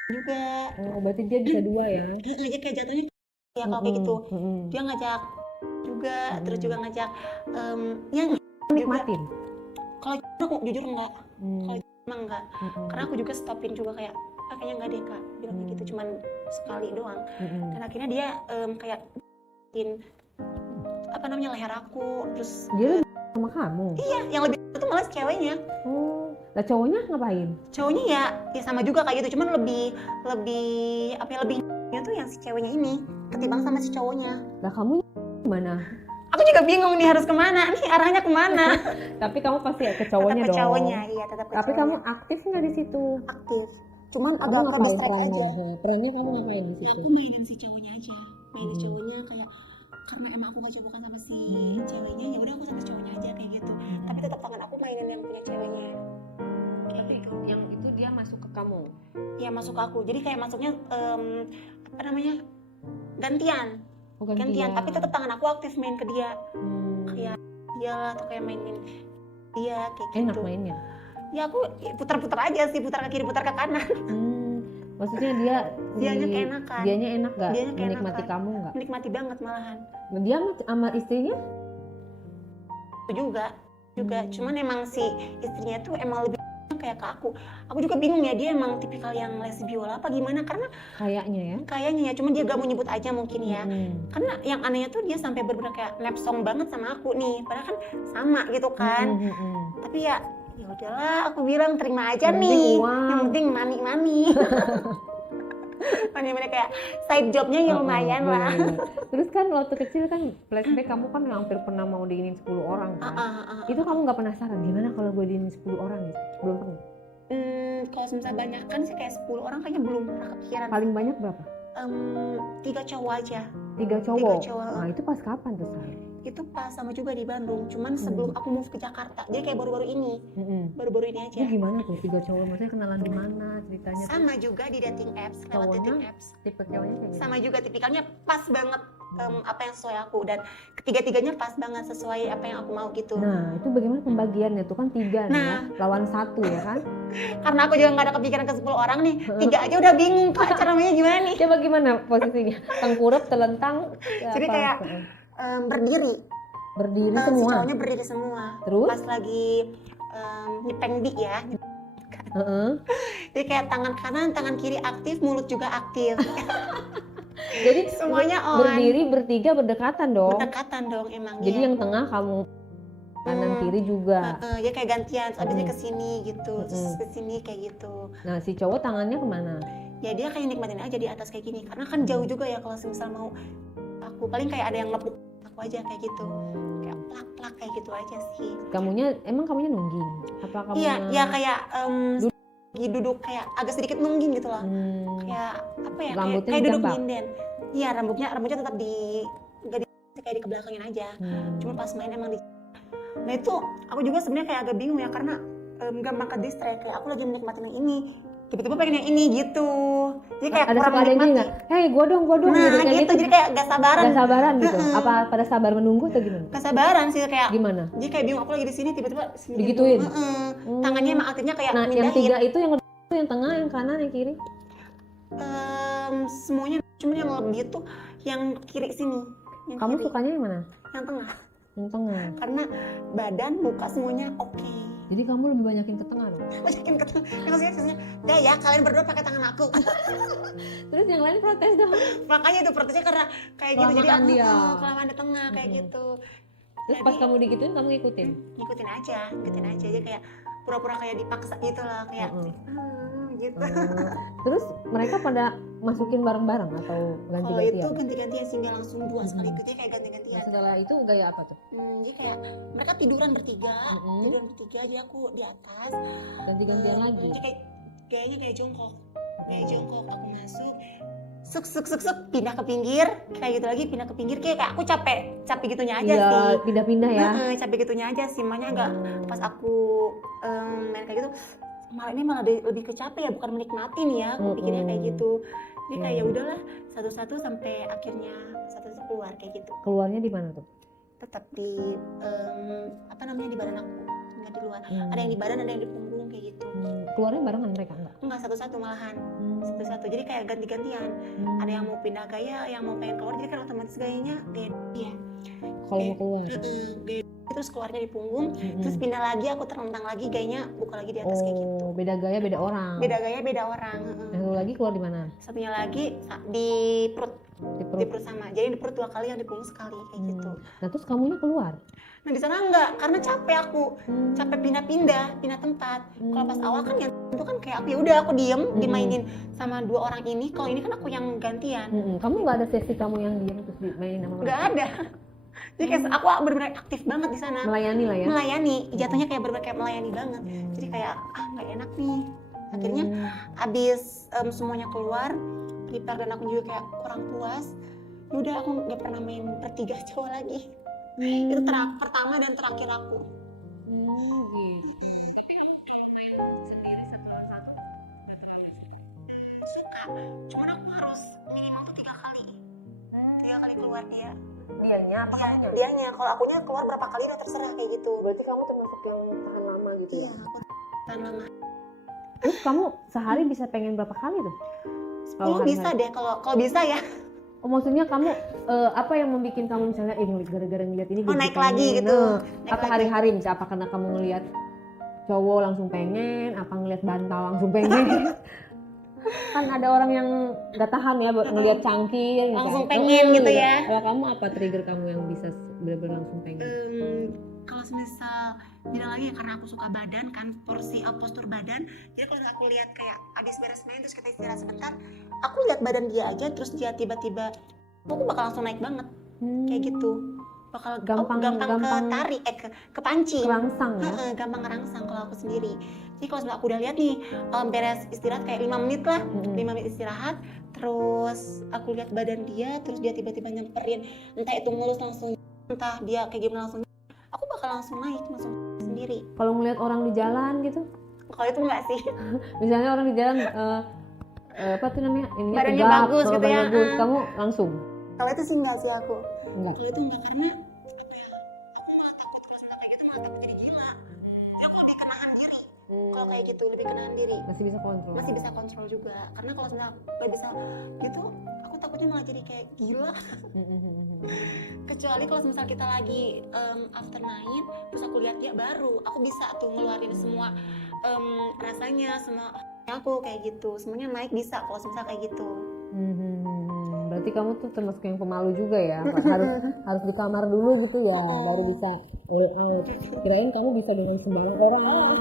juga. Oh, berarti dia bisa 2 ya? Ngajak kayak jatuhnya ya kalau kayak gitu. Dia ngajak juga, terus juga ngajak yang nikmatin. Kalau aku jujur enggak. Kalau emang enggak. Karena aku juga stopin juga kayak kayaknya enggak deh kak, bilang kayak gitu, cuman sekali doang. Dan akhirnya dia kayak apa namanya, leher aku, terus dia sama kamu? Iya, yang lebih itu malah ceweknya. Lah cowoknya ngapain? Cowoknya ya sama juga kayak gitu, cuman lebih apa ya, lebihnya tuh yang si ceweknya ini ketimbang sama si cowoknya. Lah kamu gimana? Aku juga bingung nih harus kemana, nih arahnya kemana. Tapi kamu pasti ya ke cowoknya dong. Cowoknya, iya tetap ke Tapi cowoknya. kamu aktif nggak di situ? Aktif. Cuman Kamu agak ke distract aja. Perannya kamu ngapain di situ? Aku mainin si cowoknya aja. Mainin cowoknya kayak, karena emang aku gak cobakan sama si ceweknya, ya udah aku sama cowoknya aja kayak gitu. Tapi tetap tangan aku mainin yang punya ceweknya. Tapi yang itu dia masuk ke kamu? Iya, masuk ke aku. Jadi kayak masuknya apa namanya, gantian. Gantian. Tapi tetap tangan aku aktif main ke dia. Kayak dia lah, atau kayak mainin dia kayak gitu. Enak mainnya? Ya aku putar-putar aja sih, putar ke kiri, putar ke kanan. Maksudnya dianya keenakan. Dianya enak gak? Dianya menikmati kamu gak? Menikmati banget malahan. Dia sama istrinya? Itu juga. Cuman emang si istrinya tuh emang lebih kayak ke aku juga bingung ya, dia emang tipikal yang lesbiol apa gimana, karena Kayaknya ya. kayaknya ya, cuma dia gak mau nyebut aja mungkin ya. Karena yang anehnya tuh dia sampai bener-bener kayak nepsong banget sama aku nih, padahal kan sama gitu kan. Tapi ya udahlah, aku bilang terima aja Yang penting nih, uang. yang penting money. Mana kayak side jobnya ya lumayan lah. Terus kan waktu kecil kan flashback kamu kan hampir pernah mau diinin 10 orang kan. Itu kamu nggak penasaran gimana kalau gue diinin 10 orang gitu? Belum pernah. Kalau misalnya banyak kan sih kayak 10 orang kayaknya belum pernah kepikiran. Paling banyak berapa? 3 cowok aja. 3 cowok. 3 cowok. Nah itu pas kapan tuh Shay? Itu pas sama juga di Bandung, cuman sebelum aku move ke Jakarta. Jadi kayak baru-baru ini. Baru-baru ini aja. Itu gimana tuh 3 cowok? Maksudnya kenalan di mana ceritanya? Sama juga di dating apps, lewat dating apps. Tipe cowoknya kayak Sama juga tipikalnya pas banget apa yang sesuai aku, dan ketiga-tiganya pas banget sesuai apa yang aku mau gitu. Nah itu bagaimana pembagiannya tuh kan 3 nih ya, lawan 1 ya kan? Karena aku juga nggak ada kepikiran ke 10 orang nih, 3 aja udah bingung Kak, cara mainnya gimana nih. Coba gimana posisinya? Tengkurap, telentang? Jadi kayak berdiri semua? Si cowoknya berdiri semua. Terus? Pas lagi nyepeng bi ya. Jadi kayak tangan kanan, tangan kiri aktif, mulut juga aktif. Jadi semuanya on. Berdiri bertiga berdekatan dong? Berdekatan dong emang. Jadi ya. yang tengah kamu kanan kiri juga? Ya kayak gantian, abisnya kesini gitu, terus kesini kayak gitu. Nah si cowok tangannya kemana? Ya dia kayak nikmatin aja di atas kayak gini, karena kan jauh juga ya kalau misal mau aku, paling kayak ada yang lepuk aku aja kayak gitu, kayak plak-plak kayak gitu aja sih. Emang kamunya nungging? Apa kamu? Iya kayak duduk kayak agak sedikit nungging gitu lah. Kayak apa ya? Rambutnya kayak duduk dijambak? nyinden. Iya rambutnya tetap nggak kayak dikebelakangin aja. Cuma pas main emang Nah itu aku juga sebenarnya kayak agak bingung ya, karena gampang ke distract, kayak aku lagi menikmatin yang ini, tiba-tiba pengen yang ini gitu. Jadi kayak ada kurang suka ada yang menikmati. nggak? Hei gua dong Nah gitu, jadi kayak gak sabaran. Gak sabaran gitu? Apa pada sabar menunggu atau gimana? Gak sabaran sih kayak. Gimana? Jadi kayak bingung, aku lagi di sini tiba-tiba sini digituin? Gitu. Tangannya emang aktifnya kayak nah mindahin. Yang 3 itu yang tengah, yang kanan, yang kiri? Semuanya, cuma yang lebih tuh yang kiri sini. Yang Kamu kiri. sukanya yang mana? Yang tengah. Yang tengah. Karena badan, muka semuanya oke. Jadi kamu lebih banyakin ke tengah dong? Banyakin ke tengah. Maksudnya, udah ya kalian berdua pakai tangan aku. Terus yang lain protes dong? Makanya itu protesnya karena kayak gitu. Jadi aku kelamaan di tengah kayak gitu. Terus pas kamu digituin kamu ngikutin? Ngikutin aja aja kayak pura-pura kayak dipaksa gitu lah, kayak gitu. Terus mereka pada masukin bareng-bareng atau ganti-gantian? Kalau itu ganti-gantian sih, nggak langsung 2 sekaligus, jadi kayak ganti-gantian. Nah, setelah itu gaya apa tuh? Jadi kayak mereka tiduran bertiga, jadi aku di atas. Ganti-gantian lagi? Jadi kayak gayanya kayak jongkok, aku masuk, suk, pindah ke pinggir, kayak gitu lagi, pindah ke pinggir, kayak aku capek gitunya aja sih. Pindah-pindah ya? Capek gitunya aja sih, makanya nggak pas aku main kayak gitu, ini malah lebih kecapek ya, bukan menikmati nih ya, aku pikirnya kayak gitu. Jadi kayak ya udahlah, satu-satu sampai akhirnya satu-satu keluar kayak gitu. Keluarnya di mana tuh? Tetap di di badan aku, nggak di luar. Ada yang di badan, ada yang di punggung kayak gitu. Keluarnya barengan mereka Enggak, satu-satu malahan. Satu-satu. Jadi kayak ganti-gantian. Ada yang mau pindah gaya, yang mau pengen keluar, jadi kan otomatis gayanya gaya dia. Kalau mau keluar. Terus keluarnya di punggung, terus pindah lagi, aku terlentang lagi, gayanya buka lagi di atas kayak gitu. Beda gaya beda orang. Beda gaya beda orang. Satu lagi keluar di mana? Satunya lagi di perut. Di perut sama. Jadi di perut 2 kali, yang di punggung sekali kayak gitu. Nah terus kamunya keluar? Nah di sana enggak, karena capek aku. Capek pindah tempat. Kalau pas awal kan yang itu kan kayak ya udah aku diem, dimainin sama 2 orang ini. Kalau ini kan aku yang gantian. Kamu nggak ada sesi kamu yang diem terus dimainin sama orang? Nggak ada. Jadi kayak aku benar-benar aktif banget di sana. Melayani lah ya. Melayani, jatuhnya kayak benar-benar kayak melayani banget. Jadi kayak nggak enak nih. Akhirnya abis semuanya keluar, prepare, dan aku juga kayak kurang puas. Udah aku nggak pernah main bertiga cowok lagi. Itu pertama dan terakhir aku. Gitu. Tapi kamu kalau main sendiri satu nggak terlalu suka. Cuman aku harus minimal tuh 3 kali. 3 kali keluar dia. Dianya apa kamunya? Dianya. Kalau akunya keluar berapa kali udah terserah kayak gitu. Berarti kamu termasuk yang tahan lama gitu? Iya, aku tahan lama. Terus kamu sehari bisa pengen berapa kali tuh? Bisa deh kalau bisa ya. Oh, maksudnya kamu apa yang membuat kamu misalnya gara-gara ngeliat ini naik lagi gitu. Apa hari-hari misalnya apa karena kamu ngeliat cowok langsung pengen, apa ngelihat bantal langsung pengen? Kan ada orang yang nggak tahan ya buat ngelihat cangkir gitu. Langsung pengen gitu ya. Kalau kamu apa trigger kamu yang bisa benar-benar langsung pengen? Kalau misal bilang lagi ya, karena aku suka badan kan, postur badan. Jadi kalau aku lihat kayak abis beres main terus kita istirahat sebentar, aku lihat badan dia aja terus dia tiba-tiba, aku bakal langsung naik banget. Kayak gitu. Bakal gampang ketarik, kepancing. Kerangsang ya? Gampang ngerangsang kalau aku sendiri. Jadi kalau aku udah lihat nih beres istirahat kayak 5 menit lah, 5 menit istirahat, terus aku lihat badan dia, terus dia tiba-tiba nyamperin, entah itu ngelus langsung, entah dia kayak gimana langsung, aku bakal langsung naik langsung sendiri. Kalau ngelihat orang di jalan gitu? Kalau itu enggak sih. Misalnya orang di jalan apa tuh namanya? Ininya badannya tegak, bagus gitu ya. bagus, kamu langsung? Kalau itu sih enggak sih aku. Enggak. Kalau itu enggak, karena aku malah takut kalau misalnya kayak gitu, malah takut jadi gila. Jadi aku lebih kenahan diri. Kalau kayak gitu lebih kenahan diri. Masih bisa kontrol. Masih bisa kontrol juga. Karena kalau misalnya nggak bisa gitu, aku takutnya malah jadi kayak gila. Kecuali kalau misalnya kita lagi after night, terus aku lihat dia baru, aku bisa tuh ngeluarin semua rasanya, semua aku kayak gitu. Semuanya naik bisa kalau misalnya kayak gitu. Berarti kamu tuh termasuk yang pemalu juga ya, harus di kamar dulu gitu ya, baru bisa kirain kamu bisa dengan sembarang orang.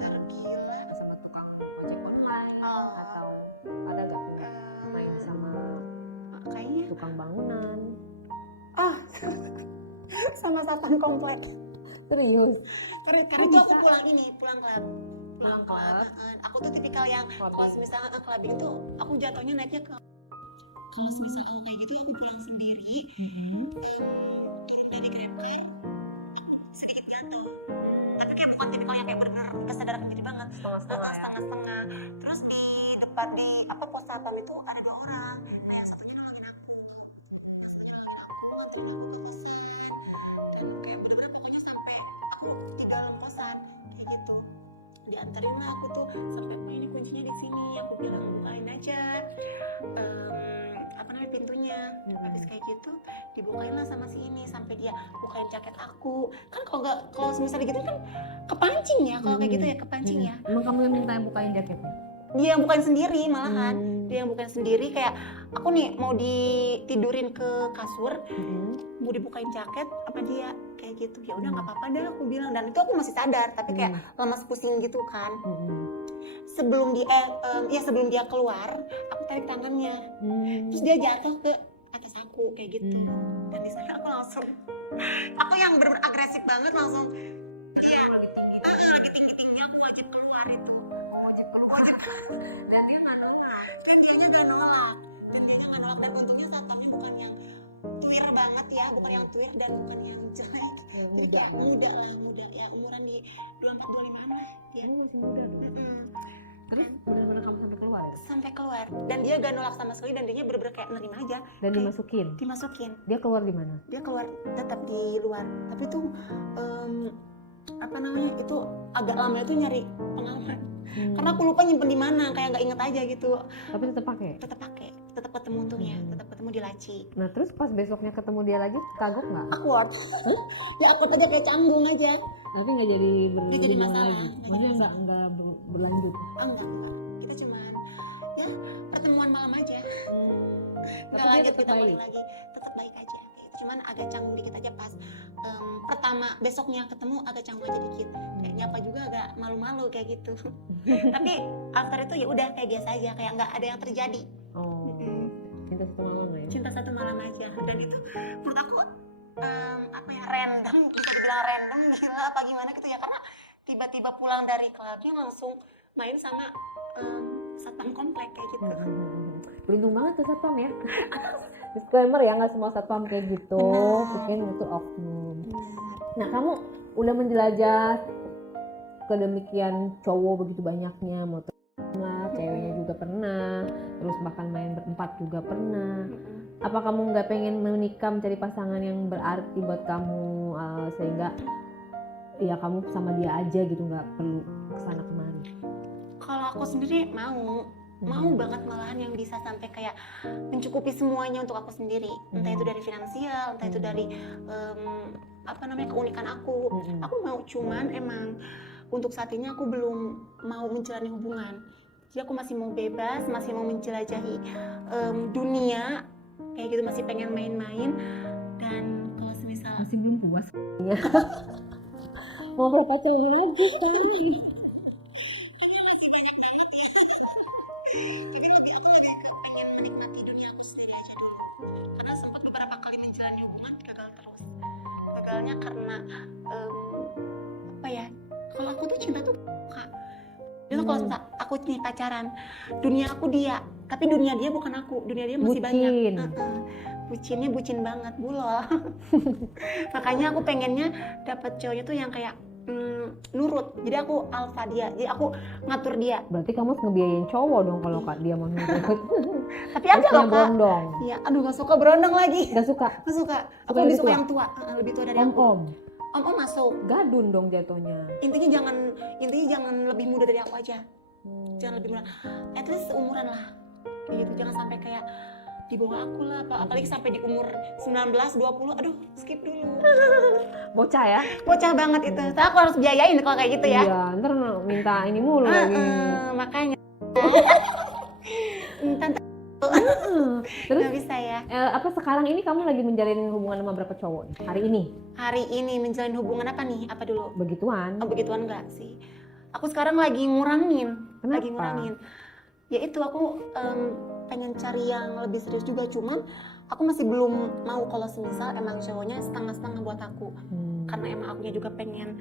Tergila sama tukang ojek online atau Ada gak main sama kayaknya tukang bangunan? sama satpam komplek. Serius? Karena itu aku pulang klub. Aku tuh tipikal yang kalau misalnya clubbing tuh aku jatuhnya naiknya ke, kalau misalnya kayak gitu aku pulang sendiri, turun dari grabcar, sedikit jatuh. Tapi kayak bukan tipikal yang kayak benar kesadaran diri banget, setengah-setengah. Terus di depan di pos satpam itu ada 2 orang. Nah yang satunya nolongin aku. Dan kayak benar-benar pokoknya sampai aku di dalam kosan kayak gitu. Dianterin lah aku tuh sampai, oh ini kuncinya di sini, aku bilang bukain aja pintunya. Habis kayak gitu dibukain lah sama si ini, sampai dia bukain jaket aku. Kan kalau misalnya gitu kan kepancing ya, kalau kayak gitu ya kepancing ya. Emang kamu yang minta bukain jaketnya? Dia yang bukain sendiri malahan. Dia yang bukain sendiri, kayak aku nih mau ditidurin ke kasur, mau dibukain jaket apa dia kayak gitu. Ya udah nggak apa-apa dah aku bilang, dan itu aku masih sadar tapi kayak lemas pusing gitu kan. Sebelum dia keluar, aku tarik tangannya, terus dia jatuh ke atas aku kayak gitu. Dan di sana aku langsung, aku yang bener-bener agresif banget langsung, ya lagi tinggi-tingginya aku wajib keluar itu, dan dia nggak nolak, dan untungnya satpamnya bukan yang tuir banget ya, bukan yang tuir dan bukan yang jelek, jadi kayak muda ya, umuran di 24-25an lah dia. Masih muda tuh. Terus benar-benar kamu sampai keluar ya? Sampai keluar, dan dia gak nolak sama sekali, dan dia bener-bener kayak nerima aja. Dan kayak dimasukin? Dia keluar di mana? Dia keluar tetap di luar, tapi tuh itu agak lama itu nyari pengalaman. Karena aku lupa nyimpen di mana, kayak nggak inget aja gitu. Tapi tetap pakai, tetap ketemu untungnya, tetap ketemu di laci. Nah terus pas besoknya ketemu dia lagi, kagok nggak? Awkward. Ya awkward aja, kayak canggung aja. Tapi nggak jadi masalah. Maksudnya nggak berlanjut? Enggak. Kita cuman ya pertemuan malam aja. Nggak lanjut, kita balik lagi, tetap baik aja. Cuman agak canggung dikit aja pas pertama besoknya ketemu, agak canggung aja dikit, kayak nyapa juga agak malu-malu kayak gitu. Tapi after itu ya udah kayak biasa aja, kayak nggak ada yang terjadi. Cinta satu malam ya? Cinta satu malam aja. Dan itu menurut aku random, bisa dibilang random, gila apa gimana gitu ya, karena tiba-tiba pulang dari klubnya langsung main sama satpam komplek kayak gitu. Beruntung banget tuh satpam ya. Disclaimer ya, nggak semua satpam kayak gitu, mungkin itu oknum. Nah kamu udah menjelajah kedemikian cowok begitu banyaknya, motor pernah, ceweknya juga pernah, terus bahkan main berempat juga pernah. Apa kamu nggak pengen menikah, mencari pasangan yang berarti buat kamu, sehingga ya kamu sama dia aja gitu, nggak perlu kesana kemari? Kalau aku sendiri mau, mau banget malahan yang bisa sampai kayak mencukupi semuanya untuk aku sendiri, entah itu dari finansial, entah itu dari keunikan aku mau, cuman emang untuk saat ini aku belum mau menjalani hubungan. Jadi aku masih mau bebas, masih mau menjelajahi dunia kayak gitu, masih pengen main-main. Dan kalau semisal Masih belum puas mau berpacaran lagi jadi lebih pengen menikmati dunia aku sendiri aja dulu, karena sempat beberapa kali menjalani hubungan gagal terus. Gagalnya karena kalau aku tuh cinta tuh Kak. Itu kalau misalnya aku nih pacaran, dunia aku dia, tapi dunia dia bukan aku, dunia dia masih banyak. Bucinnya bucin banget, bulol. Makanya aku pengennya dapat cowoknya tuh yang kayak nurut. Jadi aku alpha dia, jadi aku ngatur dia. Berarti kamu harus ngebiayain cowok dong kalau Kak dia mau nurut. Tapi ada loh Kak. Berondong. Iya, aduh gak suka berondong lagi. Gak suka? Gak suka. Aku lebih suka yang tua, lebih tua dari aku. Om masuk. Gadun dong jatuhnya. Intinya jangan lebih muda dari aku aja. Jangan lebih muda. At least seumuran lah. Kayak gitu, jangan sampai kayak di bawah aku lah, apalagi sampai di umur 19, 20, aduh skip dulu. Bocah ya? Bocah banget itu. Tapi aku harus biayain kalau kayak gitu ya. Iya, ntar minta ini mulu lagi. Makanya. Terus gak bisa ya. Apa sekarang ini kamu lagi menjalin hubungan sama berapa cowok nih? Hari ini? Hari ini menjalin hubungan apa nih? Apa dulu? Begituan. Oh begituan enggak sih. Aku sekarang lagi ngurangin. Kenapa? Lagi ngurangin. Ya itu aku pengen cari yang lebih serius juga, cuman aku masih belum mau kalau semisal emang cowoknya setengah-setengah buat aku. Karena emang akunya juga pengen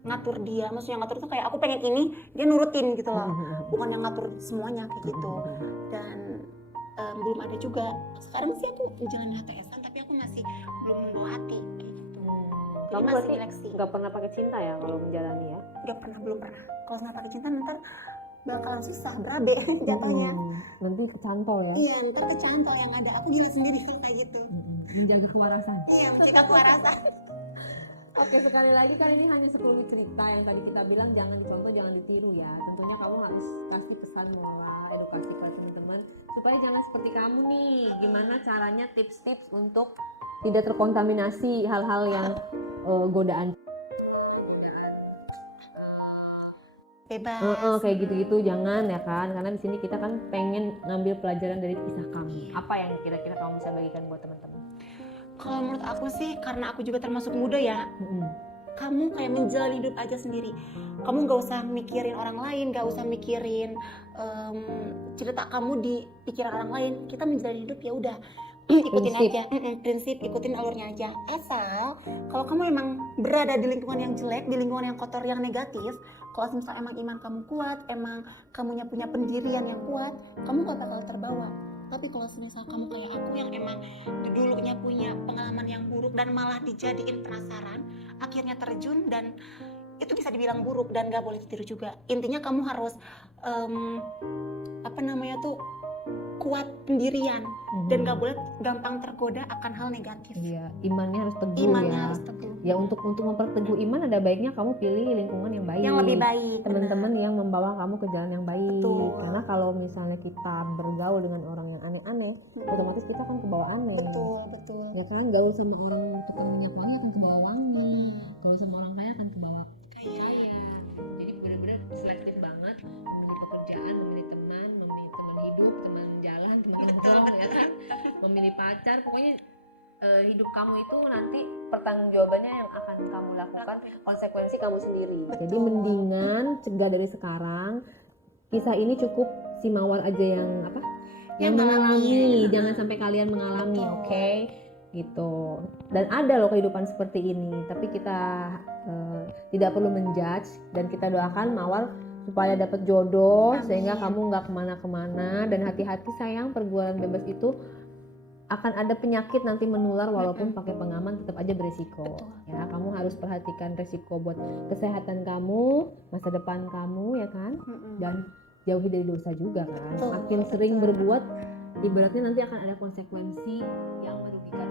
ngatur dia. Maksudnya ngatur tuh kayak aku pengen ini, dia nurutin gitu loh. Bukan yang ngatur semuanya kayak gitu. Dan belum ada juga. Sekarang sih aku menjalani HTS-an, tapi aku masih belum membawa hati kayak gitu. Kamu berarti nggak pernah pakai cinta ya kalau menjalani ya? Belum pernah. Kalau nggak pakai cinta ntar bakalan susah, berabe jatuhnya. Nanti kecantol ya? Iya, ntar kecantol yang ada. Aku gila sendiri kalau kayak gitu. Menjaga kewarasan. Iya, menjaga kewarasan. Oke, sekali lagi kan ini hanya sekelumit cerita yang tadi kita bilang jangan dicontoh, jangan ditiru ya. Tentunya kamu harus kasih pesan moral, edukasi kepada teman-teman supaya jangan seperti kamu nih. Gimana caranya tips-tips untuk tidak terkontaminasi hal-hal yang godaan. Bebas. Kayak gitu-gitu jangan ya kan, karena di sini kita kan pengen ngambil pelajaran dari kisah kamu. Apa yang kira-kira kamu bisa bagikan buat teman-teman? Kalau menurut aku sih, karena aku juga termasuk muda ya, kamu kayak menjalani hidup aja sendiri. Kamu gak usah mikirin orang lain, gak usah mikirin cerita kamu di pikiran orang lain. Kita menjalani hidup ya udah ikutin aja, prinsip, ikutin alurnya aja. Asal kalau kamu emang berada di lingkungan yang jelek, di lingkungan yang kotor, yang negatif, kalau misalnya emang iman kamu kuat, emang kamunya punya pendirian yang kuat, kamu gak bakal terbawa. Tapi kalau misal kamu kayak aku yang emang dulunya punya pengalaman yang buruk dan malah dijadiin penasaran, akhirnya terjun, dan itu bisa dibilang buruk dan gak boleh ditiru juga. Intinya kamu harus kuat pendirian dan gak boleh gampang tergoda akan hal negatif. Iya, imannya harus teguh. Harus teguh. Ya untuk memperteguh iman ada baiknya kamu pilih lingkungan yang baik. Yang lebih baik. Teman-teman yang membawa kamu ke jalan yang baik. Betul. Karena kalau misalnya kita bergaul dengan orang yang aneh-aneh, otomatis kita akan kebawa aneh. Betul. Ya kan, gaul sama orang tukang minyak wangi akan kebawa wangi. Gaul sama orang kaya akan kebawa kaya. Jadi benar-benar selektif banget memilih pekerjaan, memilih teman, memilih teman hidup, teman jalan, teman nongkrong ya kan, memilih pacar, pokoknya hidup kamu itu nanti pertanggungjawabannya yang akan kamu lakukan, konsekuensi kamu sendiri. Betul. Jadi mendingan cegah dari sekarang. Kisah ini cukup si Mawar aja yang mengalami, jangan sampai kalian mengalami, oke? Gitu. Dan ada loh kehidupan seperti ini, tapi kita tidak perlu menjudge, dan kita doakan Mawar supaya dapat jodoh. Amin. Sehingga kamu nggak kemana-kemana, dan hati-hati sayang, pergaulan bebas itu akan ada penyakit nanti menular, walaupun pakai pengaman tetap aja beresiko. Betul. Ya, kamu harus perhatikan resiko buat kesehatan kamu, masa depan kamu ya kan, dan jauhi dari dosa juga kan. Makin sering berbuat, ibaratnya nanti akan ada konsekuensi yang merugikan